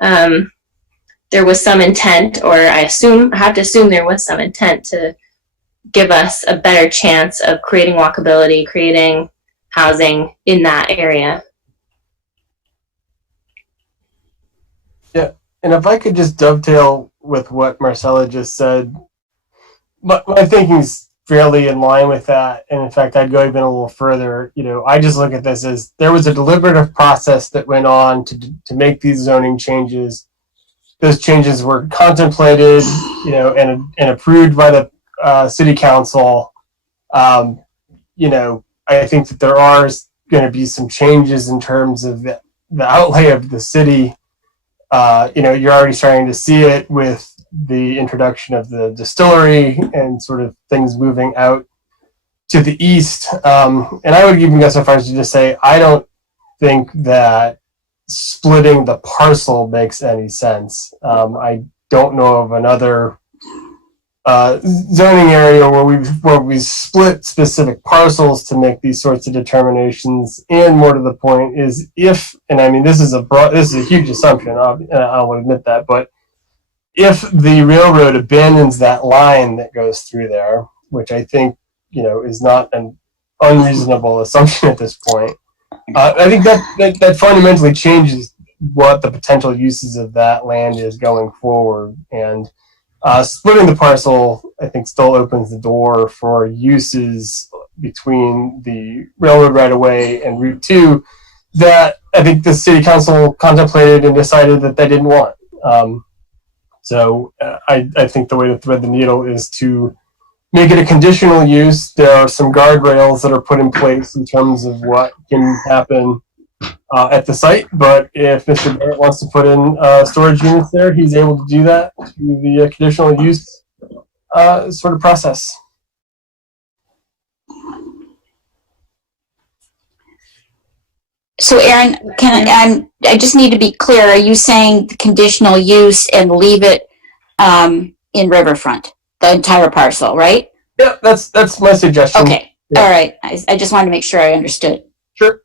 there was some intent, or I have to assume there was some intent to give us a better chance of creating walkability, creating housing in that area. Yeah, and if I could just dovetail with what Marcella just said, my thinking's fairly in line with that, and in fact, I'd go even a little further. I just look at this as there was a deliberative process that went on to make these zoning changes. Those changes were contemplated, and approved by the city council. I think that there are going to be some changes in terms of the outlay of the city. You're already starting to see it with the introduction of the distillery and sort of things moving out to the east. And I would even go so far as to just say, I don't think that splitting the parcel makes any sense. I don't know of another zoning area where we split specific parcels to make these sorts of determinations. And more to the point is and I mean, this is a huge assumption, I'll admit that, but if the railroad abandons that line that goes through there, which I think, is not an unreasonable assumption at this point, I think that fundamentally changes what the potential uses of that land is going forward. And splitting the parcel, I think, still opens the door for uses between the railroad right-of-way and Route 2 that I think the city council contemplated and decided that they didn't want. So I think the way to thread the needle is to make it a conditional use. There are some guardrails that are put in place in terms of what can happen at the site, but if Mr. Barrett wants to put in storage units there, he's able to do that through the conditional use sort of process. So, Aaron, I just need to be clear. Are you saying the conditional use and leave it in Riverfront, the entire parcel, right? Yeah, that's my suggestion. Okay. Yeah. All right. I just wanted to make sure I understood. Sure.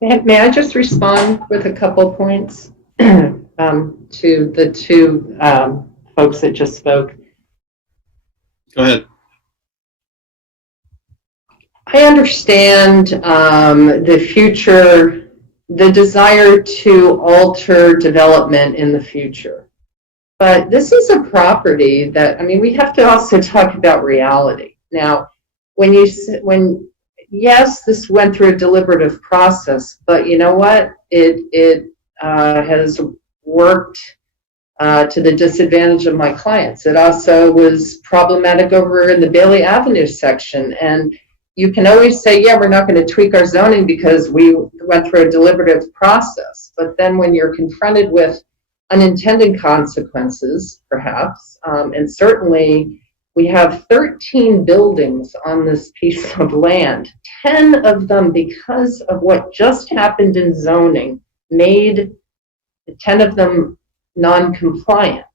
May I just respond with a couple points to the two folks that just spoke? Go ahead. I understand the desire to alter development in the future. But this is a property that, we have to also talk about reality. Now, yes, this went through a deliberative process, but you know what? It has worked to the disadvantage of my clients. It also was problematic over in the Bailey Avenue section. And you can always say, yeah, we're not going to tweak our zoning because we went through a deliberative process. But then when you're confronted with unintended consequences, perhaps, and certainly we have 13 buildings on this piece of land, 10 of them, because of what just happened in zoning, made 10 of them non-compliant.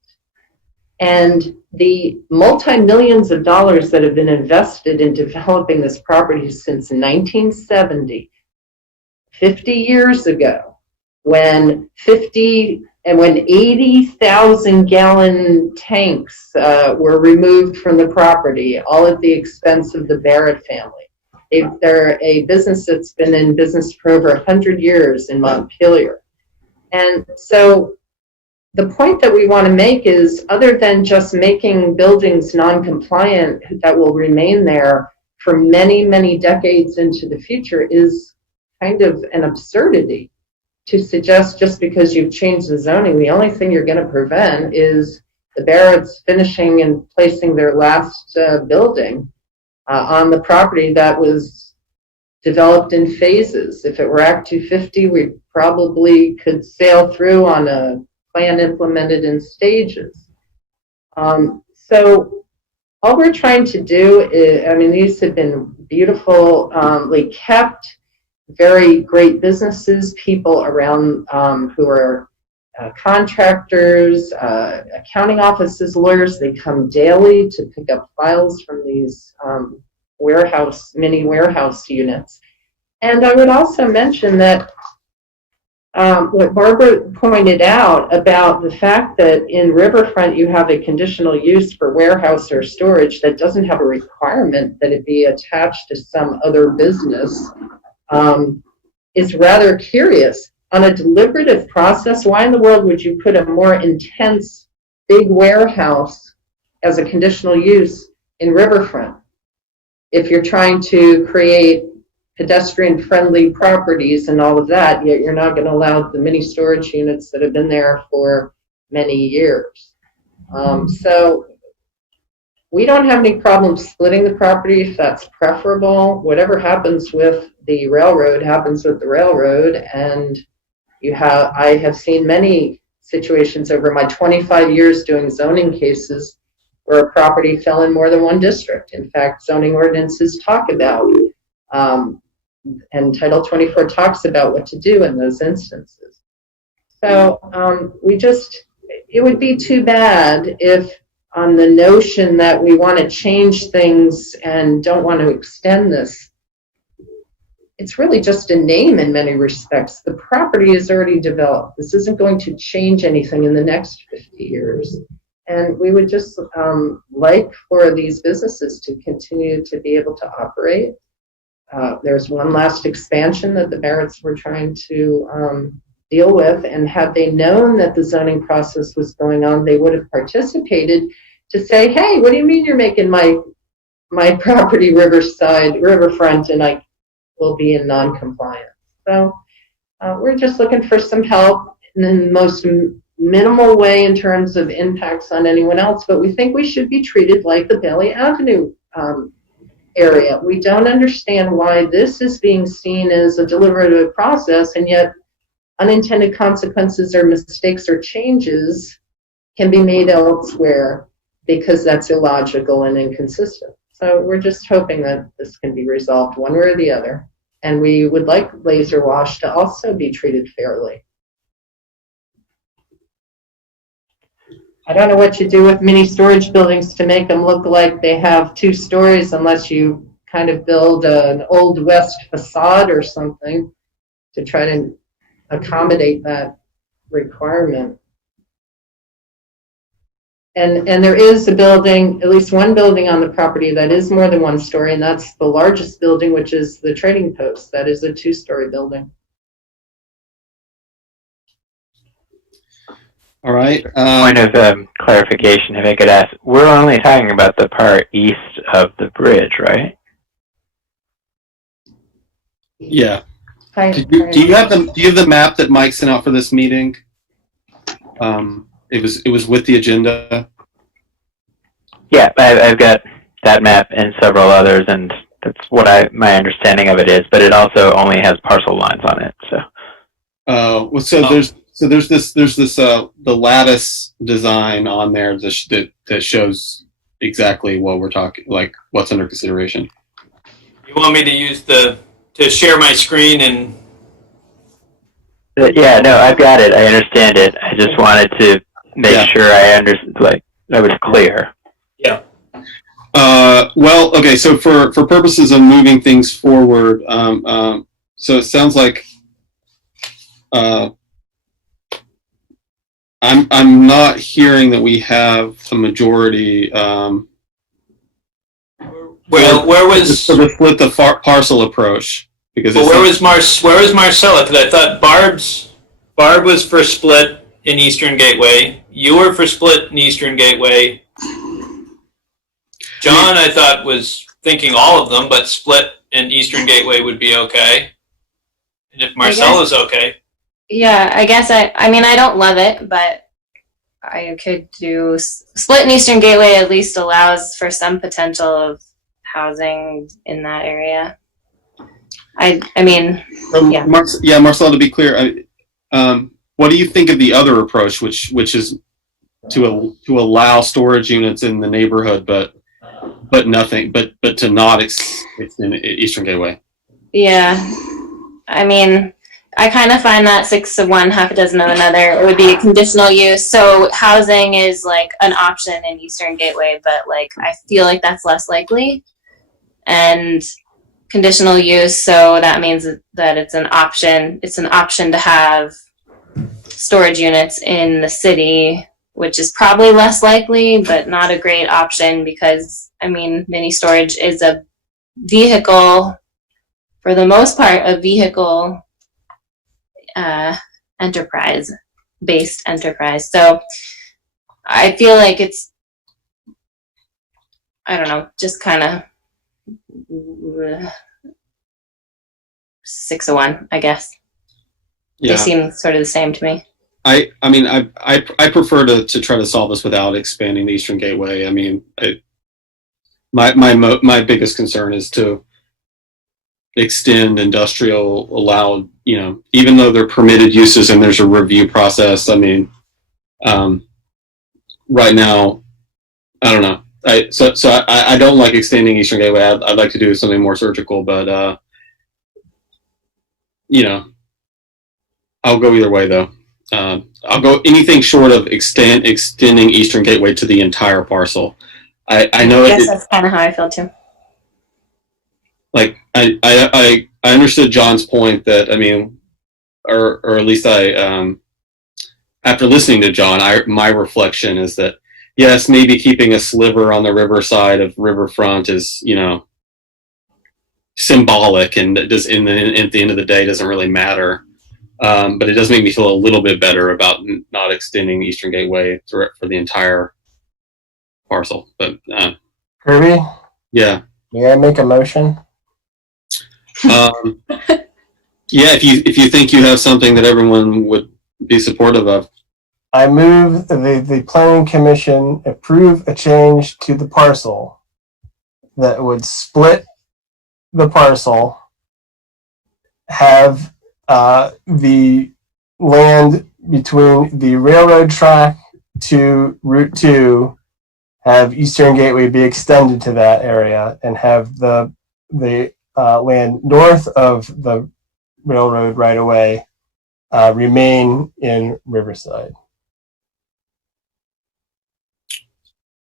And the multi-millions of dollars that have been invested in developing this property since 1970, 50 years ago, when 80,000 gallon tanks were removed from the property, all at the expense of the Barrett family. They're a business that's been in business for over 100 years in Montpelier. And so the point that we want to make is, other than just making buildings non-compliant that will remain there for many, many decades into the future is kind of an absurdity to suggest just because you've changed the zoning, the only thing you're going to prevent is the Barretts finishing and placing their last building on the property that was developed in phases. If it were Act 250, we probably could sail through on a plan implemented in stages. So all we're trying to do is, I mean, these have been beautifully kept, very great businesses, people around who are contractors, accounting offices, lawyers. They come daily to pick up files from these mini warehouse units. And I would also mention that what Barbara pointed out about the fact that in Riverfront you have a conditional use for warehouse or storage that doesn't have a requirement that it be attached to some other business is rather curious. On a deliberative process, why in the world would you put a more intense big warehouse as a conditional use in Riverfront if you're trying to create pedestrian-friendly properties and all of that, yet you're not going to allow the mini storage units that have been there for many years. So we don't have any problem splitting the property if that's preferable. Whatever happens with the railroad happens with the railroad, and I have seen many situations over my 25 years doing zoning cases where a property fell in more than one district. In fact, zoning ordinances talk about, and Title 24 talks about what to do in those instances. So it would be too bad if on the notion that we want to change things and don't want to extend this, it's really just a name in many respects. The property is already developed. This isn't going to change anything in the next 50 years. And we would just like for these businesses to continue to be able to operate. There's one last expansion that the Barretts were trying to deal with, and had they known that the zoning process was going on, they would have participated to say, hey, what do you mean you're making my property riverfront, and I will be in non-compliance. So we're just looking for some help in the most minimal way in terms of impacts on anyone else, but we think we should be treated like the Bailey Avenue area. We don't understand why this is being seen as a deliberative process, and yet unintended consequences or mistakes or changes can be made elsewhere because that's illogical and inconsistent. So we're just hoping that this can be resolved one way or the other. And we would like laser wash to also be treated fairly. I don't know what you do with mini storage buildings to make them look like they have 2 stories unless you kind of build an Old West facade or something to try to accommodate that requirement. And there is a building, at least one building on the property that is more than 1 story, and that's the largest building, which is the Trading Post. That is a 2-story building. All right. Point of clarification, if I could ask, we're only talking about the part east of the bridge, right? Yeah. Do you have the map that Mike sent out for this meeting? It was with the agenda. Yeah, I've got that map and several others, and that's what my understanding of it is. But it also only has parcel lines on it. So. Well, there's this the lattice design on there that shows exactly what we're talking, like what's under consideration. You want me to use to share my screen and? Yeah, no, I've got it. I understand it. I just wanted to make sure I was clear. Yeah. Well, okay. So for purposes of moving things forward, so it sounds like I'm not hearing that we have a majority. Well, where was sort of split the parcel approach? Because where was Marcella? Because I thought Barb was for split in Eastern Gateway. You were for split in Eastern Gateway. John, I thought, was thinking all of them, but Split and Eastern Gateway would be okay. And if Marcella's okay. Yeah, I guess I mean, I don't love it, but I could do Split and Eastern Gateway. At least allows for some potential of housing in that area. I mean, yeah. Marcella, to be clear, what do you think of the other approach, which is to allow storage units in the neighborhood, but to not extend Eastern Gateway? Yeah, I mean, I kind of find that 6 of one, half a dozen of another. It would be a conditional use. So housing is like an option in Eastern Gateway, but like I feel like that's less likely. And conditional use, so that means that it's an option. It's an option to have storage units in the city, which is probably less likely, but not a great option because, I mean, mini storage is a vehicle, for the most part, a vehicle enterprise-based enterprise. So I feel like it's, I don't know, just kind of 6 of one, I guess. Yeah. They seem sort of the same to me. I mean, I prefer to try to solve this without expanding the Eastern Gateway. I mean, my biggest concern is to extend industrial allowed, even though they're permitted uses and there's a review process. I mean, right now, I don't know. I don't like extending Eastern Gateway. I'd like to do something more surgical, but I'll go either way though. I'll go anything short of extending Eastern Gateway to the entire parcel. I know. Yes, that's kind of how I feel too. Like I understood John's point that, I mean, or at least after listening to John, my reflection is that yes, maybe keeping a sliver on the riverside of riverfront is, symbolic, and it does at the end of the day doesn't really matter. But it does make me feel a little bit better about not extending Eastern Gateway for the entire parcel. But Kirby, yeah, may I make a motion? Yeah, if you think you have something that everyone would be supportive of. I move the Planning Commission approve a change to the parcel that would split the parcel, have the land between the railroad track to Route 2, have Eastern Gateway be extended to that area, and have the land north of the railroad right away remain in Riverside.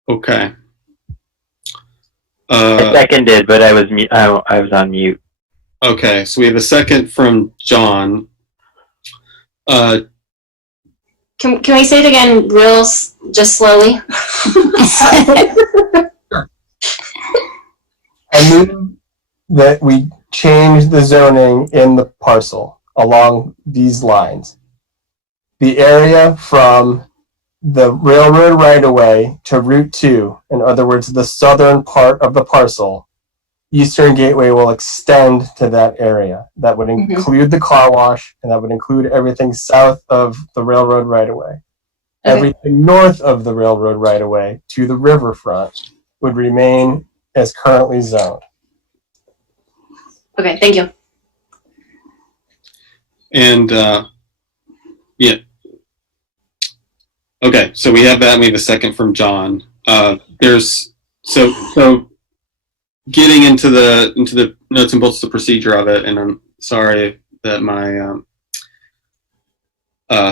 Okay. I seconded, but I was on mute. Okay, so we have a second from John. Can we say it again just slowly? I move that we change the zoning in the parcel along these lines. The area from the railroad right-of-way to Route 2, in other words, the southern part of the parcel, Eastern Gateway will extend to that area. That would include the car wash, and that would include everything south of the railroad right-of-way. Okay. Everything north of the railroad right-of-way to the riverfront would remain as currently zoned. Okay, thank you. And yeah. Okay, so we have that. We have a second from John. There's so getting into the nuts and bolts of the procedure of it, and I'm sorry that my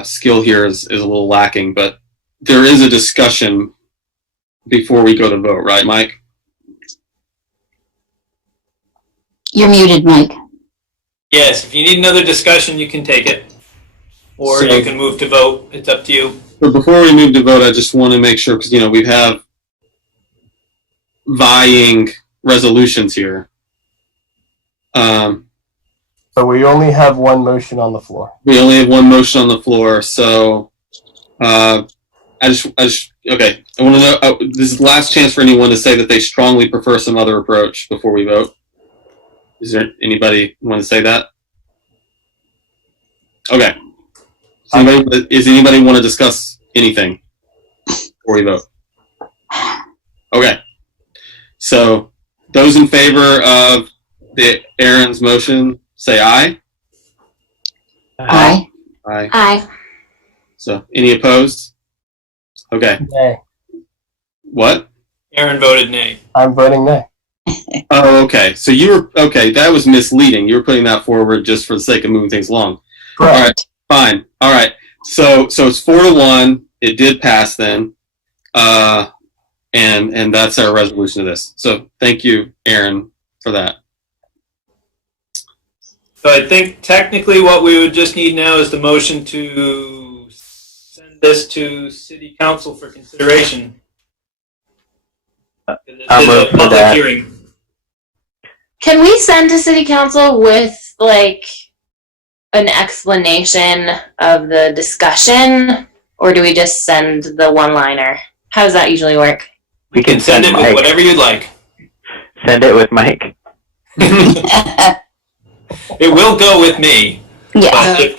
skill here is a little lacking, but there is a discussion before we go to vote, right, Mike? You're muted, Mike. Yes, if you need another discussion, you can take it. Or you can move to vote. It's up to you. But before we move to vote, I just want to make sure, because, we have vying resolutions here. So we only have one motion on the floor. We only have one motion on the floor, so Okay. I want to know, this is the last chance for anyone to say that they strongly prefer some other approach before we vote. Is there anybody want to say that? Okay. Does anybody want to discuss anything before we vote? Okay. So those in favor of Aaron's motion, say aye. Aye. Aye. Aye. So any opposed? Okay. Nay. What? Aaron voted nay. I'm voting nay. Oh, okay. So okay. That was misleading. You were putting that forward just for the sake of moving things along. Correct. All right. Fine. All right. So it's 4-1. It did pass then. And that's our resolution of this. So thank you, Aaron, for that. So I think technically what we would just need now is the motion to send this to City Council for consideration. I'll move for that. Hearing. Can we send to City Council with like an explanation of the discussion, or do we just send the one-liner? How does that usually work? We can send it with whatever you'd like. Send it with Mike. It will go with me. Yeah. But if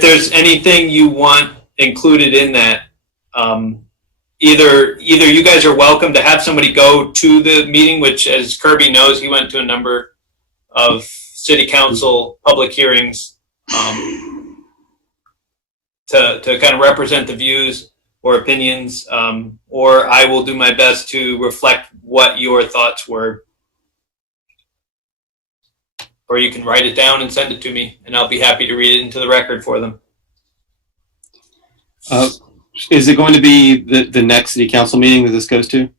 there's anything you want included in that, either you guys are welcome to have somebody go to the meeting, which, as Kirby knows, he went to a number of city council public hearings to kind of represent the views or opinions, or I will do my best to reflect what your thoughts were. Or you can write it down and send it to me, and I'll be happy to read it into the record for them. Is it going to be the next city council meeting that this goes to?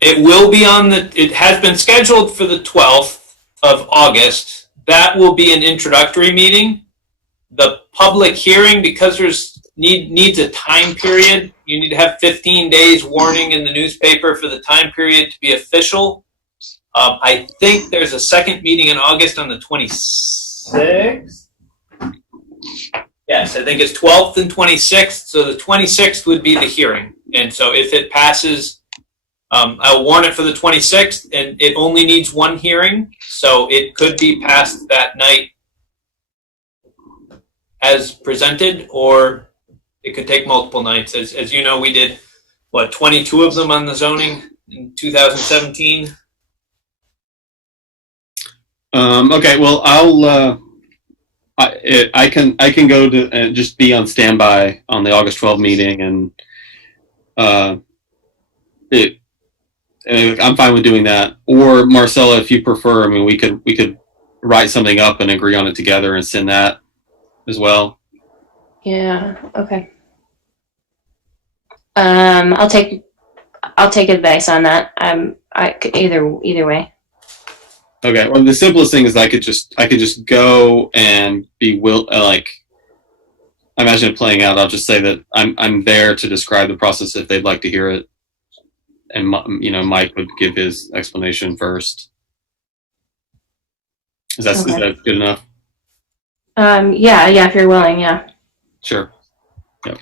It will be it has been scheduled for the 12th of August. That will be an introductory meeting. The public hearing, because needs a time period, you need to have 15 days warning in the newspaper for the time period to be official. I think there's a second meeting in August on the 26th. Yes, I think it's 12th and 26th. So the 26th would be the hearing. And so if it passes, I'll warn it for the 26th, and it only needs one hearing. So it could be passed that night as presented, or it could take multiple nights. As you know, we did, 22 of them on the zoning in 2017. Okay, well, I can go to and just be on standby on the August 12th meeting, and I'm fine with doing that. Or Marcella, if you prefer, I mean, we could write something up and agree on it together and send that as well. Yeah. Okay. I'll take advice on that. Either way. Okay. Well, the simplest thing is I could just go and be I imagine it playing out. I'll just say that I'm there to describe the process if they'd like to hear it, and Mike would give his explanation first. Is that good enough? Yeah. If you're willing, yeah. Sure. Yep.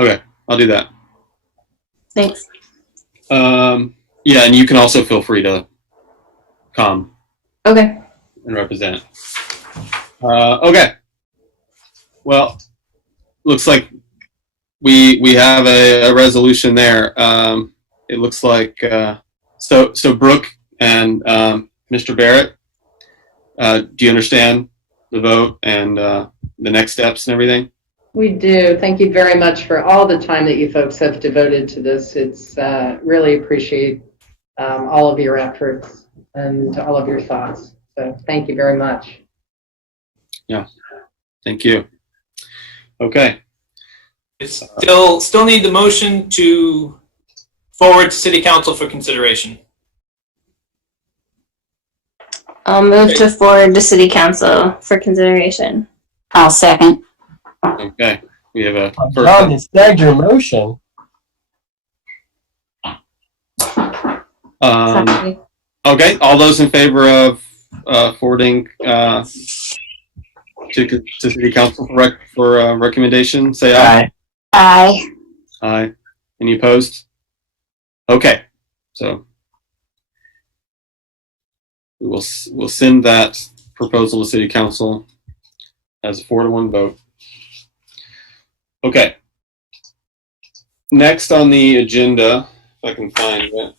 Okay, I'll do that. Thanks. Yeah, and you can also feel free to come. Okay. And represent. Okay. Well, looks like we have a resolution there. It looks like so Brooke and Mr. Barrett, do you understand the vote and the next steps and everything? We do. Thank you very much for all the time that you folks have devoted to this. It's really appreciate all of your efforts and all of your thoughts. So thank you very much. Yeah, thank you. Okay. It's still need the motion to forward to City Council for consideration. I'll move to forward to City Council for consideration. I'll second. Okay. We have a John, you snagged your motion. Sorry. Okay. All those in favor of forwarding to City Council for recommendation, say aye. Aye. Aye. Any opposed? Okay. So we'll send that proposal to City Council as a 4-to-1 vote. Okay. Next on the agenda, if I can find it,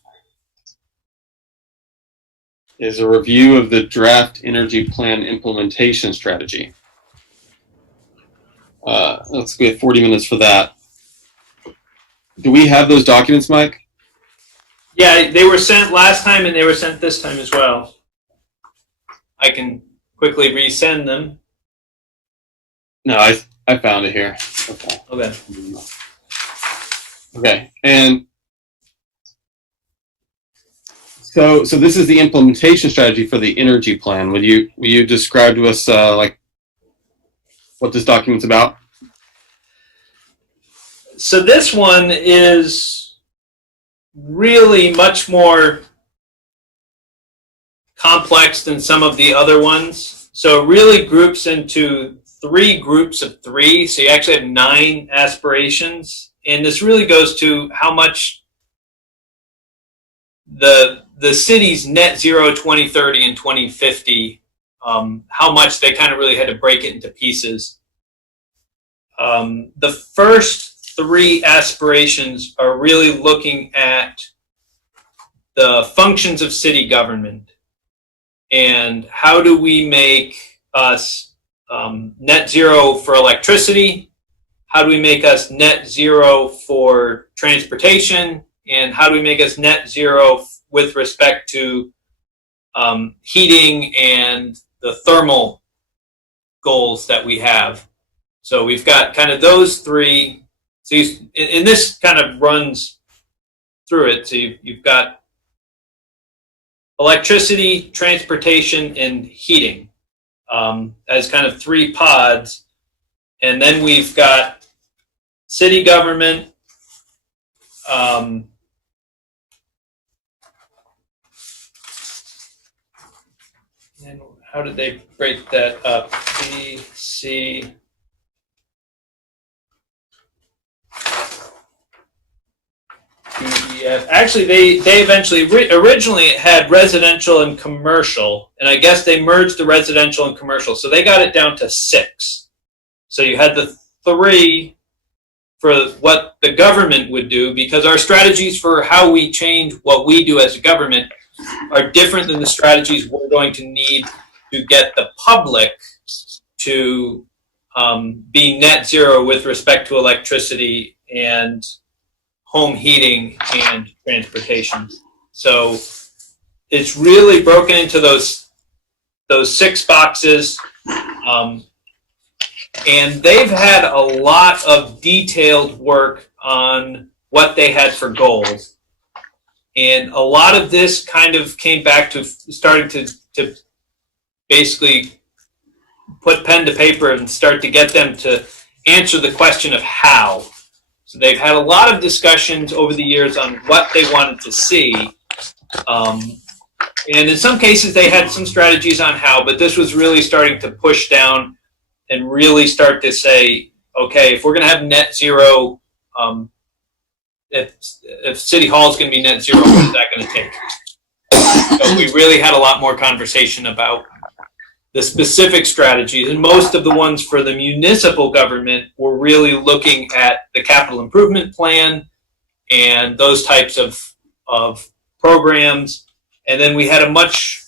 is a review of the draft energy plan implementation strategy. Let's get 40 minutes for that. Do we have those documents, Mike? Yeah, they were sent last time and they were sent this time as well. I can quickly resend them. No, I found it here. Okay. Okay. Okay, and so this is the implementation strategy for the energy plan. Will you describe to us like what this document's about? So this one is really much more complex than some of the other ones. So it really groups into 3 groups of 3. So you actually have 9 aspirations. And this really goes to how much the city's net zero 2030 and 2050, how much they kind of really had to break it into pieces. The first 3 aspirations are really looking at the functions of city government and how do we make us net zero for electricity. How do we make us net zero for transportation? And how do we make us net zero with respect to heating and the thermal goals that we have? So we've got kind of those 3. So and this kind of runs through it. So you've got electricity, transportation, and heating as kind of 3 pods. And then we've got city government, and how did they break that up? B, C. Actually, they eventually originally had residential and commercial, and I guess they merged the residential and commercial, so they got it down to 6. So you had the 3 for what the government would do, because our strategies for how we change what we do as a government are different than the strategies we're going to need to get the public to be net zero with respect to electricity and home heating and transportation. So it's really broken into those 6 boxes. And they've had a lot of detailed work on what they had for goals. And a lot of this kind of came back to starting to basically put pen to paper and start to get them to answer the question of how. So they've had a lot of discussions over the years on what they wanted to see. And in some cases, they had some strategies on how, but this was really starting to push down and really start to say, okay, if we're going to have net zero, if City Hall is going to be net zero, what is that going to take? So we really had a lot more conversation about the specific strategies, and most of the ones for the municipal government were really looking at the capital improvement plan and those types of programs. And then we had a much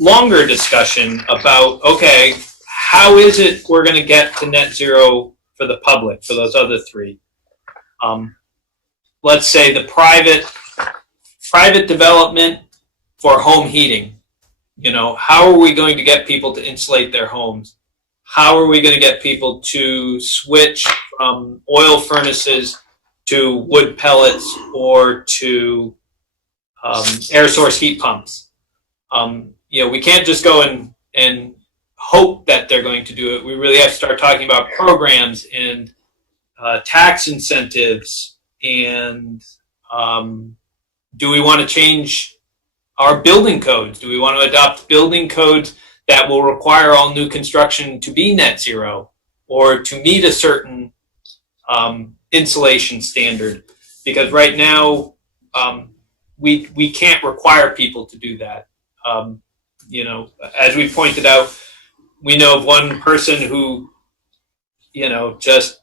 longer discussion about, okay, how is it we're going to get to net zero for the public, for those other 3? Let's say the private development for home heating. You know, how are we going to get people to insulate their homes? How are we going to get people to switch from oil furnaces to wood pellets or to air source heat pumps? You know, we can't just go and hope that they're going to do it. We really have to start talking about programs and tax incentives. And do we want to change our building codes? Do we want to adopt building codes that will require all new construction to be net zero or to meet a certain insulation standard, because right now we can't require people to do that. You know, as we pointed out, we know of one person who, you know, just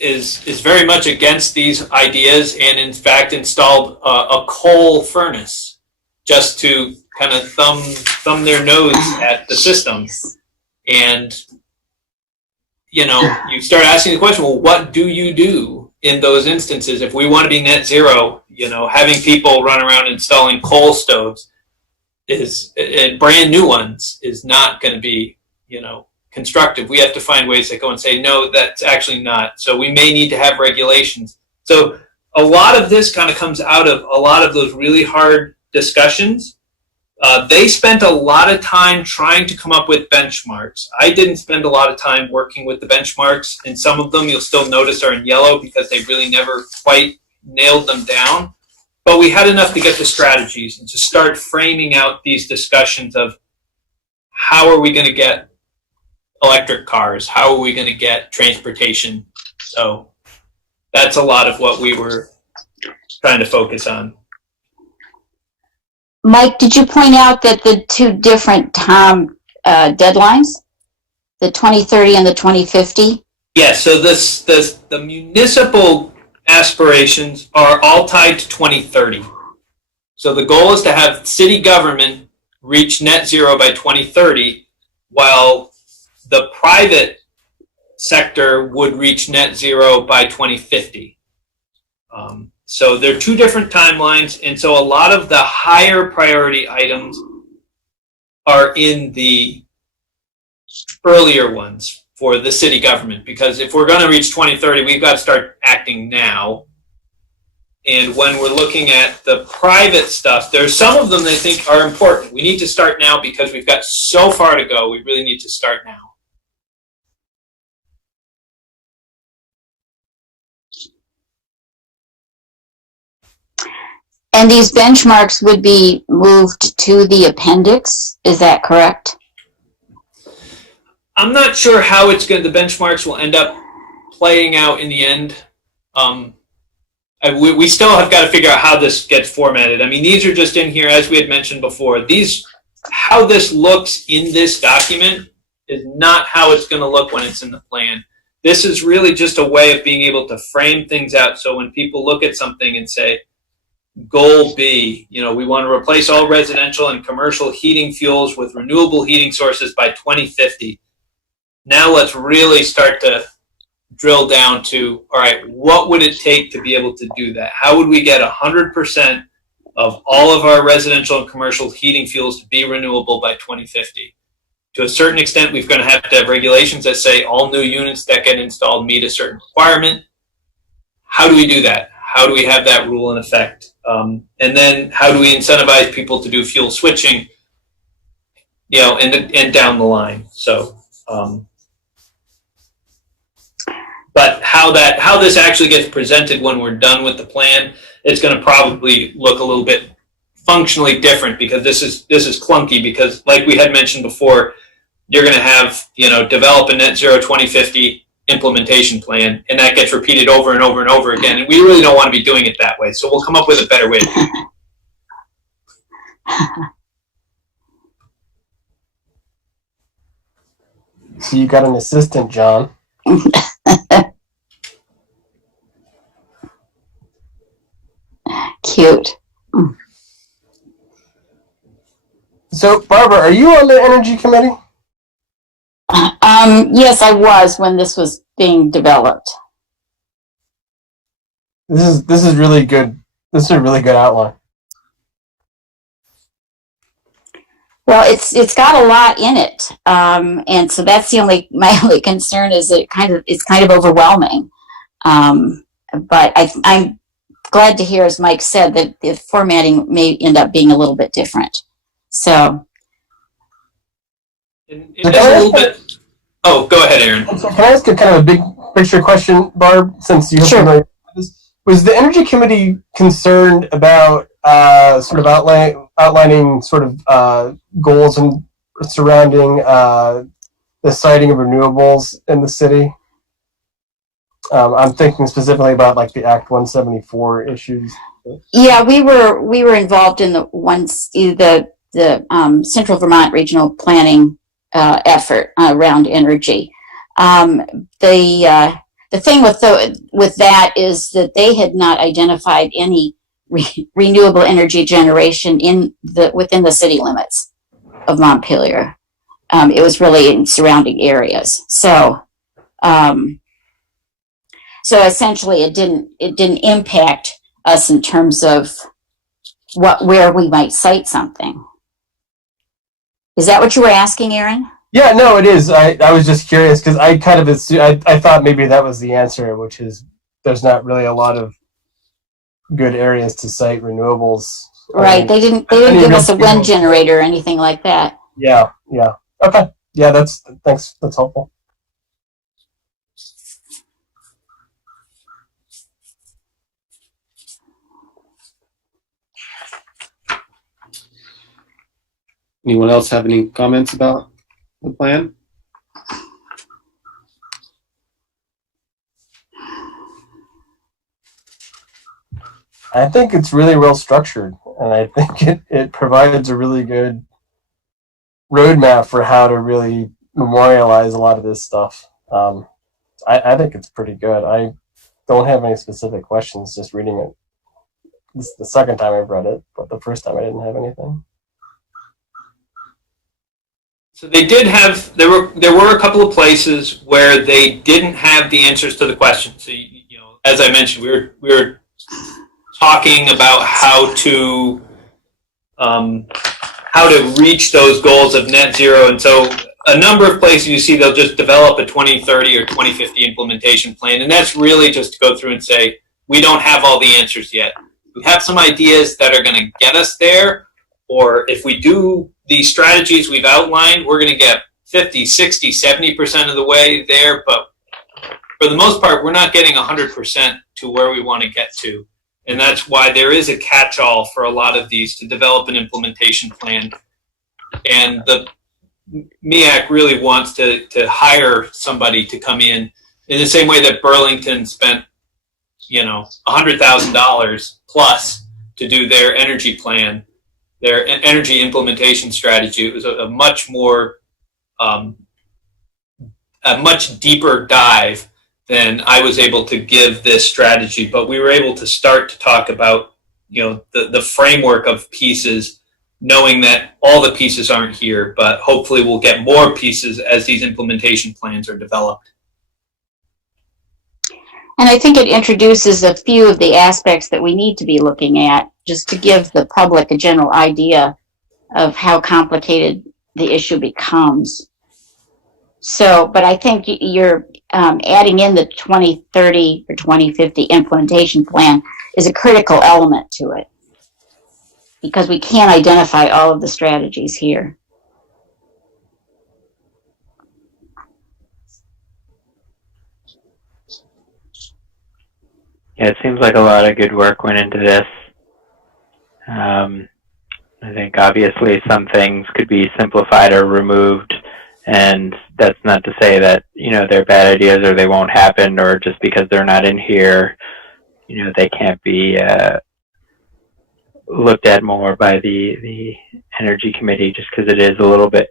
is very much against these ideas, and in fact installed a coal furnace just to kind of thumb their nose at the system. And you know, you start asking the question, well, what do you do in those instances? If we want to be net zero, you know, having people run around installing coal stoves and brand new ones is not going to be, you know, constructive. We have to find ways that go and say, no, that's actually not. So we may need to have regulations. So a lot of this kind of comes out of a lot of those really hard discussions. They spent a lot of time trying to come up with benchmarks. I didn't spend a lot of time working with the benchmarks, and some of them you'll still notice are in yellow because they really never quite nailed them down. But we had enough to get the strategies and to start framing out these discussions of how are we going to get electric cars? How are we going to get transportation? So that's a lot of what we were trying to focus on. Mike, did you point out that the two different time deadlines, the 2030 and the 2050? Yeah, so the municipal aspirations are all tied to 2030. So the goal is to have city government reach net zero by 2030, while the private sector would reach net zero by 2050. So they're two different timelines, and so a lot of the higher priority items are in the earlier ones for the city government, because if we're going to reach 2030, we've got to start acting now. And when we're looking at the private stuff, there's some of them they think are important. We need to start now because we've got so far to go. We really need to start now. And these benchmarks would be moved to the appendix, is that correct? I'm not sure how the benchmarks will end up playing out in the end. We still have got to figure out how this gets formatted. I mean, these are just in here, as we had mentioned before. How this looks in this document is not how it's going to look when it's in the plan. This is really just a way of being able to frame things out, so when people look at something and say, goal B, you know, we want to replace all residential and commercial heating fuels with renewable heating sources by 2050. Now let's really start to drill down to, all right, what would it take to be able to do that? How would we get 100% of all of our residential and commercial heating fuels to be renewable by 2050? To a certain extent, we're going to have regulations that say all new units that get installed meet a certain requirement. How do we do that? How do we have that rule in effect? And then how do we incentivize people to do fuel switching, you know, and down the line? So, but how this actually gets presented when we're done with the plan, it's going to probably look a little bit functionally different, because this is clunky, because like we had mentioned before, you're going to have, you know, develop a net zero 2050 implementation plan, and that gets repeated over and over and over again, and we really don't want to be doing it that way, so we'll come up with a better way to do it. So you got an assistant, John. Cute. So Barbara, are you on the energy committee? Yes, I was when this was being developed. This is really good. This is a really good outline. Well, it's got a lot in it, and so that's my only concern is it's kind of overwhelming. But I'm glad to hear, as Mike said, that the formatting may end up being a little bit different. So. And it is a little bit. Oh, go ahead, Aaron. So can I ask a kind of a big picture question, Barb? Since you Sure. Was the energy committee concerned about sort of outlining sort of goals and surrounding the siting of renewables in the city? I'm thinking specifically about like the Act 174 issues. Yeah, we were involved in the Central Vermont Regional Planning effort around energy. The thing with that is that they had not identified any renewable energy generation within the city limits of Montpelier. It was really in surrounding areas. So essentially, it didn't impact us in terms of where we might cite something. Is that what you were asking, Aaron? Yeah, no, it is. I was just curious because I kind of assumed, I thought maybe that was the answer, which is there's not really a lot of good areas to cite renewables. Right. They didn't give us a wind generator or anything like that. Yeah. Okay. Yeah, thanks. That's helpful. Anyone else have any comments about the plan? I think it's really well structured, and I think it provides a really good roadmap for how to really memorialize a lot of this stuff. I think it's pretty good. I don't have any specific questions just reading it. This is the second time I've read it, but the first time I didn't have anything. So they did have, there were a couple of places where they didn't have the answers to the questions. So, as I mentioned, we were talking about how to reach those goals of net zero. And so a number of places you see they'll just develop a 2030 or 2050 implementation plan. And that's really just to go through and say, we don't have all the answers yet. We have some ideas that are going to get us there. Or if we do these strategies we've outlined, we're going to get 50, 60, 70% of the way there. But for the most part, we're not getting 100% to where we want to get to. And that's why there is a catch-all for a lot of these to develop an implementation plan. And the MEAC really wants to hire somebody to come in the same way that Burlington spent, $100,000 plus to do their energy plan, their energy implementation strategy. It was a much more, a much deeper dive than I was able to give this strategy, but we were able to start to talk about, the framework of pieces, knowing that all the pieces aren't here, but hopefully we'll get more pieces as these implementation plans are developed. And I think it introduces a few of the aspects that we need to be looking at, just to give the public a general idea of how complicated the issue becomes. So, but I think you're adding in the 2030 or 2050 implementation plan is a critical element to it, because we can't identify all of the strategies here. Yeah, it seems like a lot of good work went into this. I think obviously some things could be simplified or removed, and that's not to say that, they're bad ideas or they won't happen, or just because they're not in here, they can't be looked at more by the Energy Committee, just because it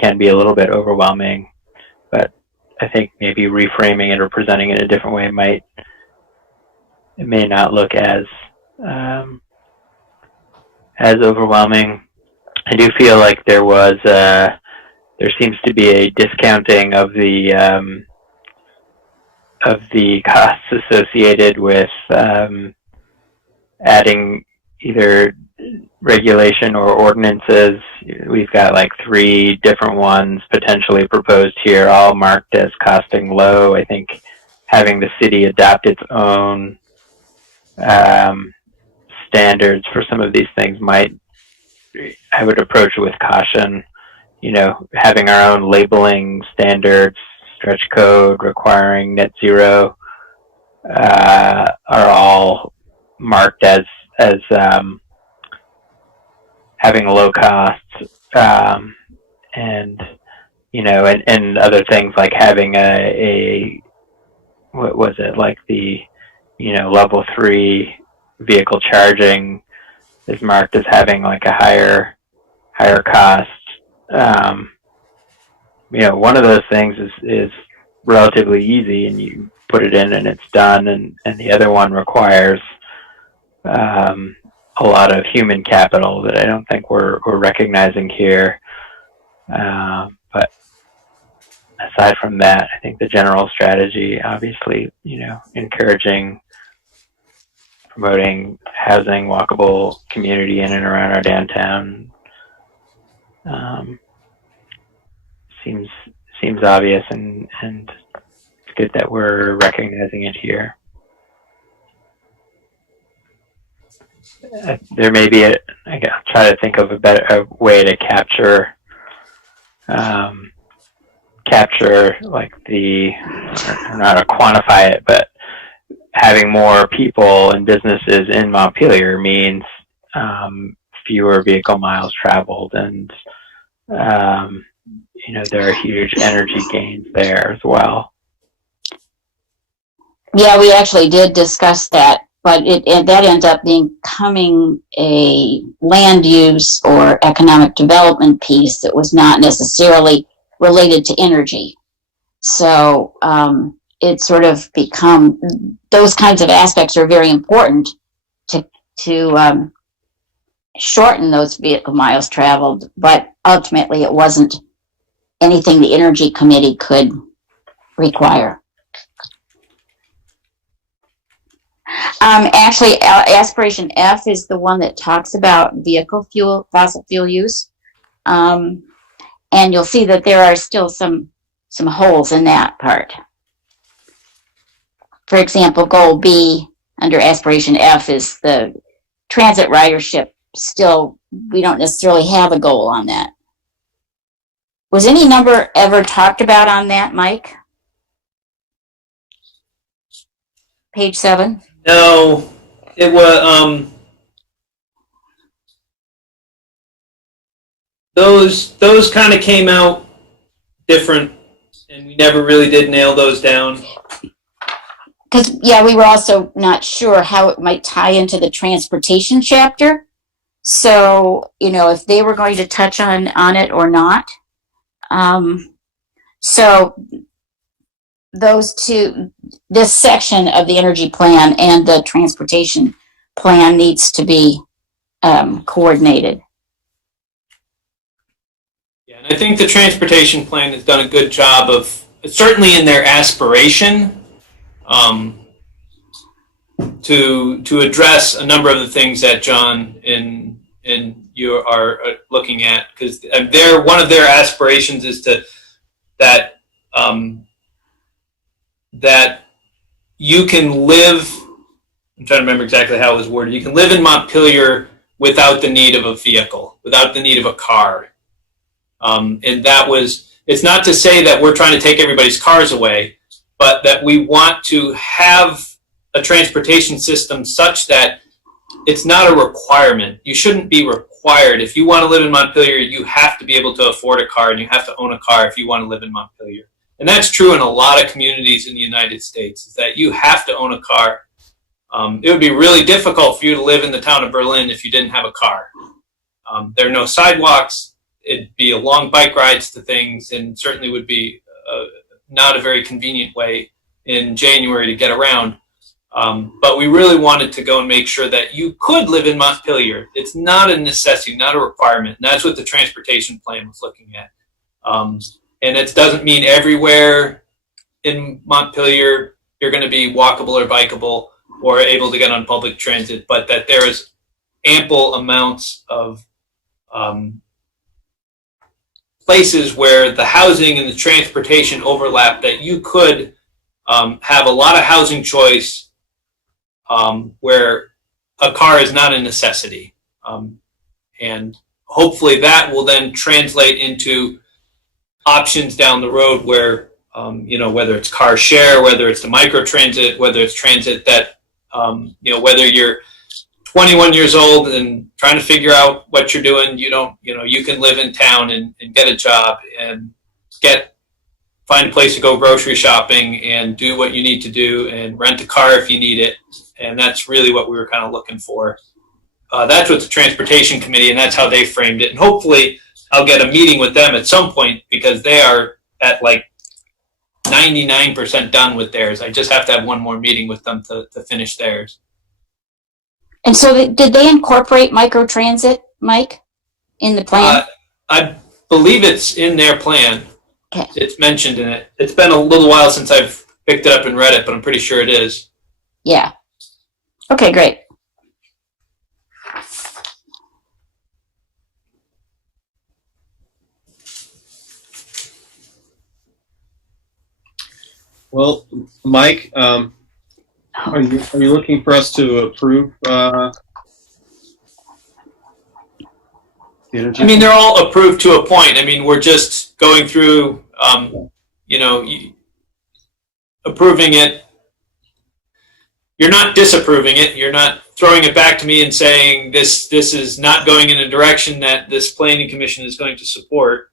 can be a little bit overwhelming. But I think maybe reframing it or presenting it a different way it may not look as overwhelming. I do feel like there seems to be a discounting of the costs associated with adding either regulation or ordinances. We've got like 3 different ones potentially proposed here, all marked as costing low. I think having the city adopt its own standards for some of these things I would approach it with caution. Having our own labeling standards, stretch code requiring net zero, are all marked as having low costs, and other things like having what was it, like the, level 3 vehicle charging is marked as having like a higher cost. One of those things is relatively easy, and you put it in and it's done, and the other one requires a lot of human capital that I don't think we're recognizing here. But aside from that, I think the general strategy, obviously, encouraging, promoting housing, walkable community in and around our downtown, seems obvious, and it's good that we're recognizing it here. There may be I'll try to think of a better way to capture like or not to quantify it, but having more people and businesses in Montpelier means fewer vehicle miles traveled, and there are huge energy gains there as well. Yeah, we actually did discuss that, but that ends up becoming a land use or economic development piece that was not necessarily related to energy. So it sort of become, those kinds of aspects are very important to shorten those vehicle miles traveled, but ultimately it wasn't anything the Energy Committee could require. Actually, aspiration F is the one that talks about fossil fuel use. And you'll see that there are still some holes in that part. For example, goal B under aspiration F is the transit ridership. Still, we don't necessarily have a goal on that. Was any number ever talked about on that, Mike? Page 7? No, it was, those kind of came out different, and we never really did nail those down. Because, yeah, we were also not sure how it might tie into the transportation chapter. So, if they were going to touch on it or not. So those two, this section of the energy plan and the transportation plan needs to be coordinated. Yeah, and I think the transportation plan has done a good job of, certainly in their aspiration, to address a number of the things that John and you are looking at, because one of their aspirations is that you can live. I'm trying to remember exactly how it was worded. You can live in Montpelier without the need of a vehicle, without the need of a car. And it's not to say that we're trying to take everybody's cars away, but that we want to have a transportation system such that it's not a requirement. You shouldn't be required. If you want to live in Montpelier, you have to be able to afford a car, and you have to own a car if you want to live in Montpelier. And that's true in a lot of communities in the United States, is that you have to own a car. It would be really difficult for you to live in the town of Berlin if you didn't have a car. There are no sidewalks. It'd be a long bike rides to things, and certainly would be not a very convenient way in January to get around. But we really wanted to go and make sure that you could live in Montpelier. It's not a necessity, not a requirement. And that's what the transportation plan was looking at. And it doesn't mean everywhere in Montpelier you're going to be walkable or bikeable or able to get on public transit, but that there is ample amounts of places where the housing and the transportation overlap, that you could have a lot of housing choice where a car is not a necessity. And hopefully that will then translate into options down the road where, whether it's car share, whether it's the microtransit, whether it's transit that, whether you're 21 years old and trying to figure out what you're doing, you can live in town and get a job and get find a place to go grocery shopping and do what you need to do and rent a car if you need it. And that's really what we were kind of looking for. That's what the transportation committee, and that's how they framed it. And hopefully I'll get a meeting with them at some point because they are at like 99% done with theirs. I just have to have one more meeting with them to finish theirs. And so did they incorporate microtransit, Mike, in the plan? I believe it's in their plan. Okay. It's mentioned in it. It's been a little while since I've picked it up and read it, but I'm pretty sure it is. Yeah. Okay, great. Well, Mike, are you looking for us to approve the energy? I mean, they're all approved to a point. I mean, we're just going through, approving it. You're not disapproving it. You're not throwing it back to me and saying this is not going in a direction that this planning commission is going to support.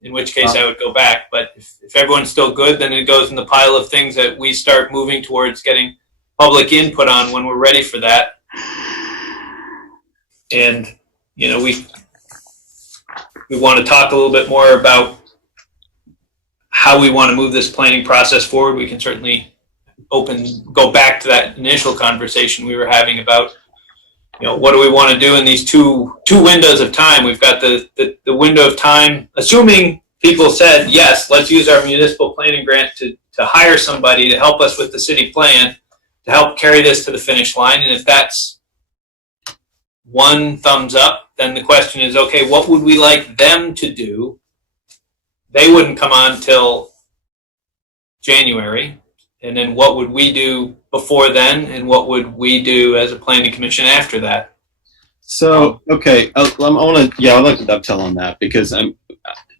In which case I would go back. But if everyone's still good, then it goes in the pile of things that we start moving towards getting public input on when we're ready for that. And, we want to talk a little bit more about how we want to move this planning process forward. We can certainly go back to that initial conversation we were having about, what do we want to do in these two windows of time? We've got the window of time, assuming people said, yes, let's use our municipal planning grant to hire somebody to help us with the city plan, to help carry this to the finish line. And if that's one thumbs up, then the question is, okay, what would we like them to do? They wouldn't come on till January. And then what would we do before then, and what would we do as a planning commission after that? So, okay, I'd like to dovetail on that because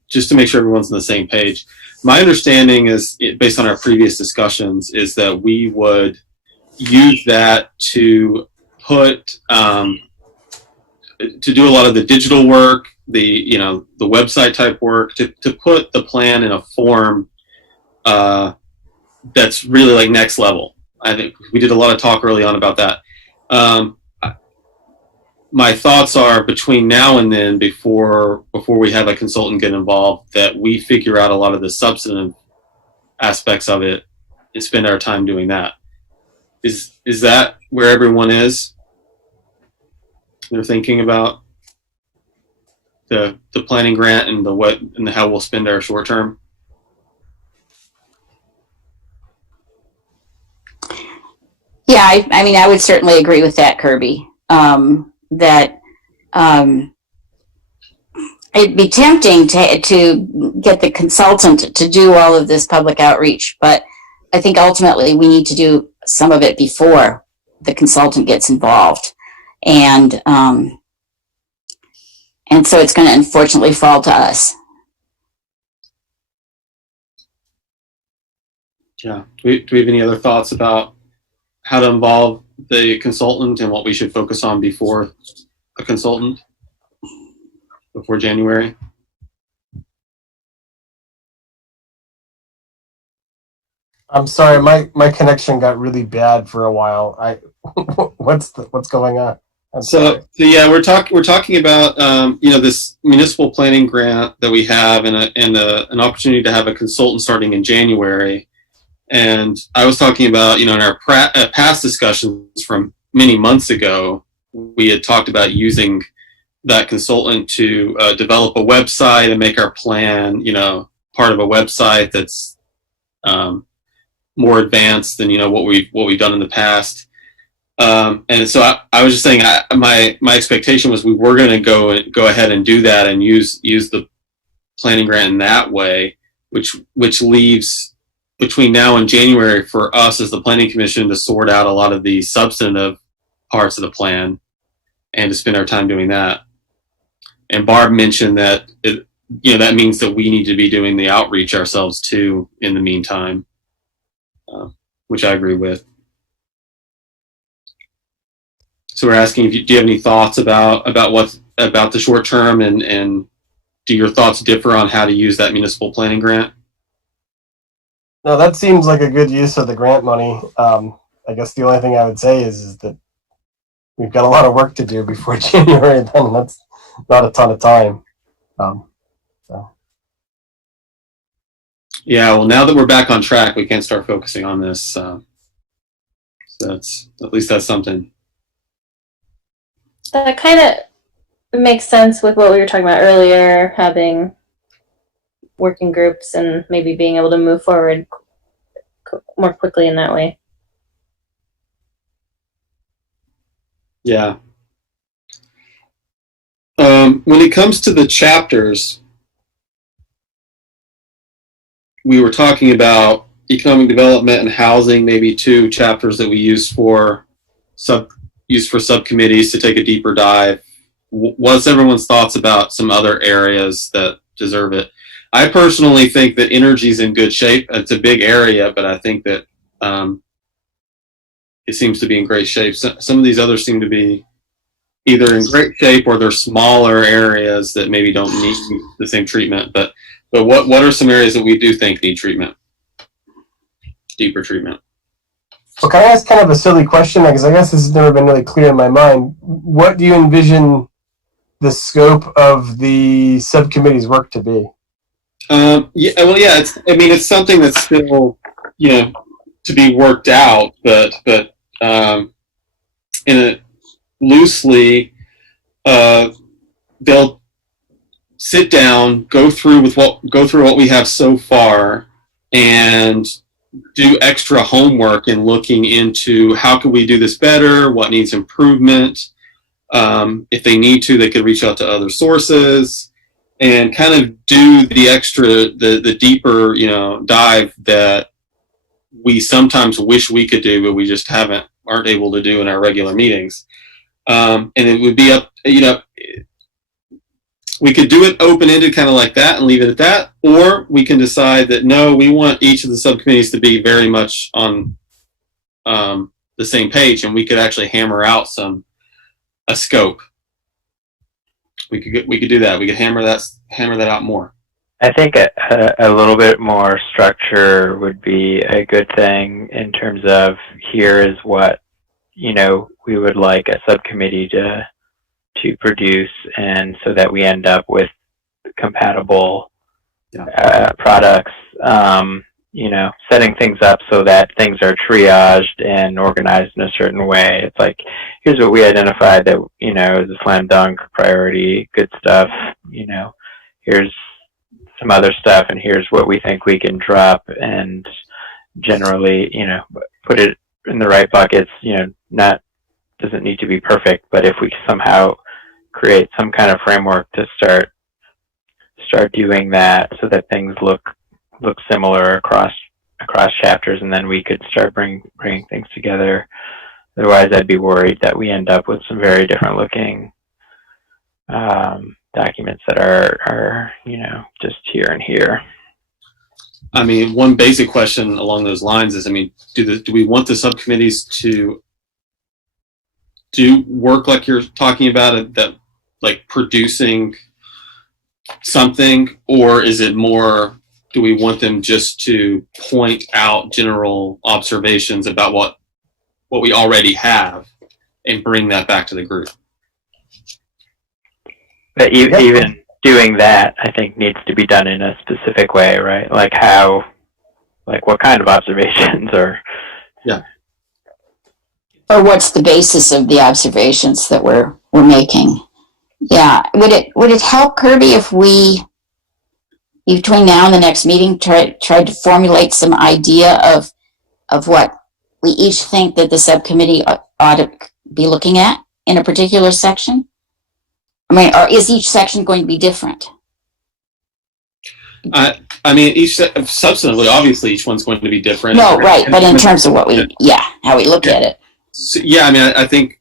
just to make sure everyone's on the same page. My understanding is, based on our previous discussions, is that we would use that to put to do a lot of the digital work, the website type work, to put the plan in a form that's really like next level. I think we did a lot of talk early on about that. My thoughts are between now and then, before we have a consultant get involved, that we figure out a lot of the substantive aspects of it and spend our time doing that. Is that where everyone is? They're thinking about the planning grant and the how we'll spend our short term. Yeah, I mean, I would certainly agree with that, Kirby. That it'd be tempting to get the consultant to do all of this public outreach, but I think ultimately we need to do some of it before the consultant gets involved, and so it's going to unfortunately fall to us. Yeah. Do we have any other thoughts about how to involve the consultant and what we should focus on before a consultant, before January? I'm sorry, my connection got really bad for a while. What's going on? So yeah, we're talking about this municipal planning grant that we have, and an opportunity to have a consultant starting in January. And I was talking about, in our past discussions from many months ago, we had talked about using that consultant to develop a website and make our plan, part of a website that's more advanced than what we've done in the past. And so I was just saying, my expectation was we were going to go ahead and do that and use the planning grant in that way, which leaves between now and January for us as the planning commission to sort out a lot of the substantive parts of the plan and to spend our time doing that. And Barb mentioned that that means that we need to be doing the outreach ourselves too in the meantime, which I agree with. So we're asking, do you have any thoughts about the short term, and do your thoughts differ on how to use that municipal planning grant? No, that seems like a good use of the grant money. I guess the only thing I would say is that we've got a lot of work to do before January then, and that's not a ton of time. So. Yeah, well, now that we're back on track, we can start focusing on this. So that's, at least that's something. That kind of makes sense with what we were talking about earlier, having working groups and maybe being able to move forward more quickly in that way. Yeah. When it comes to the chapters, we were talking about economic development and housing, maybe 2 chapters that we use for subcommittees to take a deeper dive. What's everyone's thoughts about some other areas that deserve it? I personally think that energy is in good shape. It's a big area, but I think that it seems to be in great shape. Some of these others seem to be either in great shape or they're smaller areas that maybe don't need the same treatment. But what are some areas that we do think need treatment, deeper treatment? Well, can I ask kind of a silly question? Because I guess this has never been really clear in my mind. What do you envision the scope of the subcommittee's work to be? It's something that's still, to be worked out, but in it loosely, they'll sit down, go through what we have so far, and do extra homework in looking into how can we do this better, what needs improvement. If they need to, they could reach out to other sources and kind of do the deeper, dive that we sometimes wish we could do, but we just aren't able to do in our regular meetings. And it would be up, we could do it open-ended kind of like that and leave it at that, or we can decide that no, we want each of the subcommittees to be very much on the same page, and we could actually hammer out a scope. We could do that. We could hammer that out more. I think a little bit more structure would be a good thing in terms of here is what we would like a subcommittee to produce, and so that we end up with compatible products. Setting things up so that things are triaged and organized in a certain way. It's like, here's what we identified that is a slam dunk priority, good stuff. Here's some other stuff, and here's what we think we can drop, and generally, put it in the right buckets. Doesn't need to be perfect, but if we somehow create some kind of framework to start doing that, so that things look similar across chapters, and then we could start bringing things together. Otherwise, I'd be worried that we end up with some very different looking documents that are just here and here. I mean, one basic question along those lines is, do we want the subcommittees to do work like you're talking about it, that like producing something, or is it more, do we want them just to point out general observations about what we already have and bring that back to the group? But even doing that, I think, needs to be done in a specific way, right? Like what kind of observations, or or what's the basis of the observations that we're making? Yeah, would it help, Kirby, if we, between now and the next meeting, tried to formulate some idea of what we each think that the subcommittee ought to be looking at in a particular section? Or is each section going to be different? Substantively, obviously, each one's going to be different. No, right, but in terms of what how we look at it. So, I think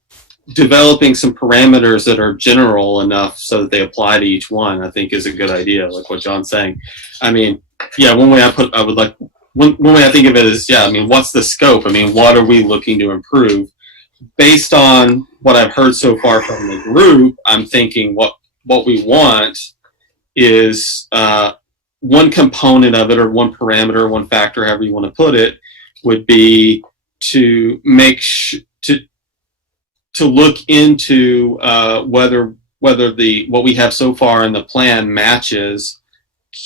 developing some parameters that are general enough so that they apply to each one, I think, is a good idea, like what John's saying. One way I think of it is, what's the scope? What are we looking to improve? Based on what I've heard so far from the group, I'm thinking what we want is one component of it, or one parameter, one factor, however you want to put it, would be to make to look into whether what we have so far in the plan matches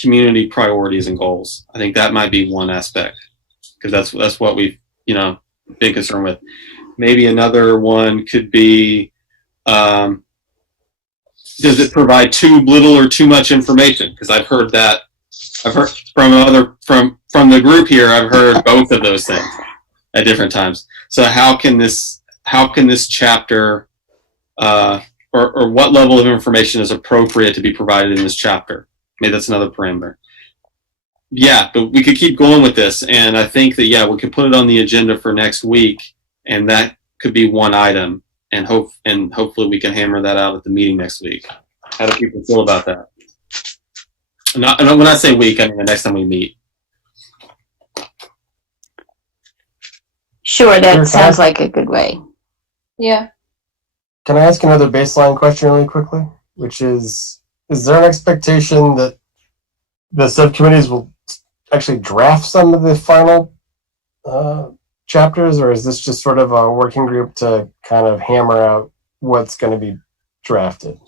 community priorities and goals. I think that might be one aspect, because that's what we've been concerned with. Maybe another one could be, does it provide too little or too much information? Because I've heard from the group here, I've heard both of those things at different times. So how can this chapter, or what level of information is appropriate to be provided in this chapter? Maybe that's another parameter. Yeah, but we could keep going with this, and I think that we could put it on the agenda for next week, and that could be one item, and hopefully we can hammer that out at the meeting next week. How do people feel about that? When I say week, I mean the next time we meet. Sure, that sounds like a good way. Yeah. Can I ask another baseline question really quickly? Which is there an expectation that the subcommittees will actually draft some of the final chapters, or is this just sort of a working group to kind of hammer out what's going to be drafted?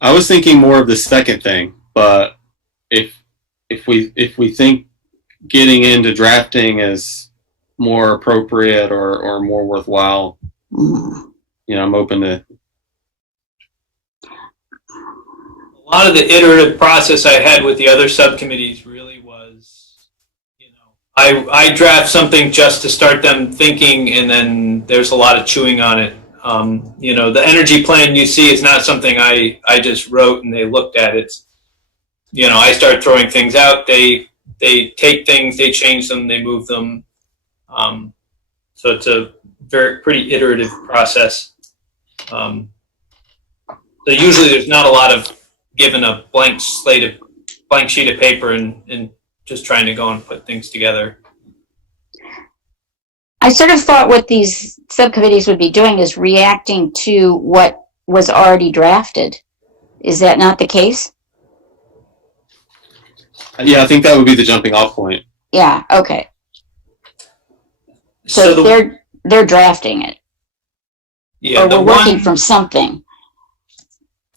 I was thinking more of the second thing, but if we think getting into drafting is more appropriate or more worthwhile, I'm open to. A lot of the iterative process I had with the other subcommittees really was, I draft something just to start them thinking, and then there's a lot of chewing on it. The energy plan you see is not something I just wrote and they looked at. It's, I start throwing things out. They take things, they change them, they move them. So it's a pretty iterative process. So usually there's not a lot of given a blank sheet of paper and just trying to go and put things together. I sort of thought what these subcommittees would be doing is reacting to what was already drafted. Is that not the case? Yeah, I think that would be the jumping off point. Yeah, okay. So they're drafting it. Yeah, or we're working from something.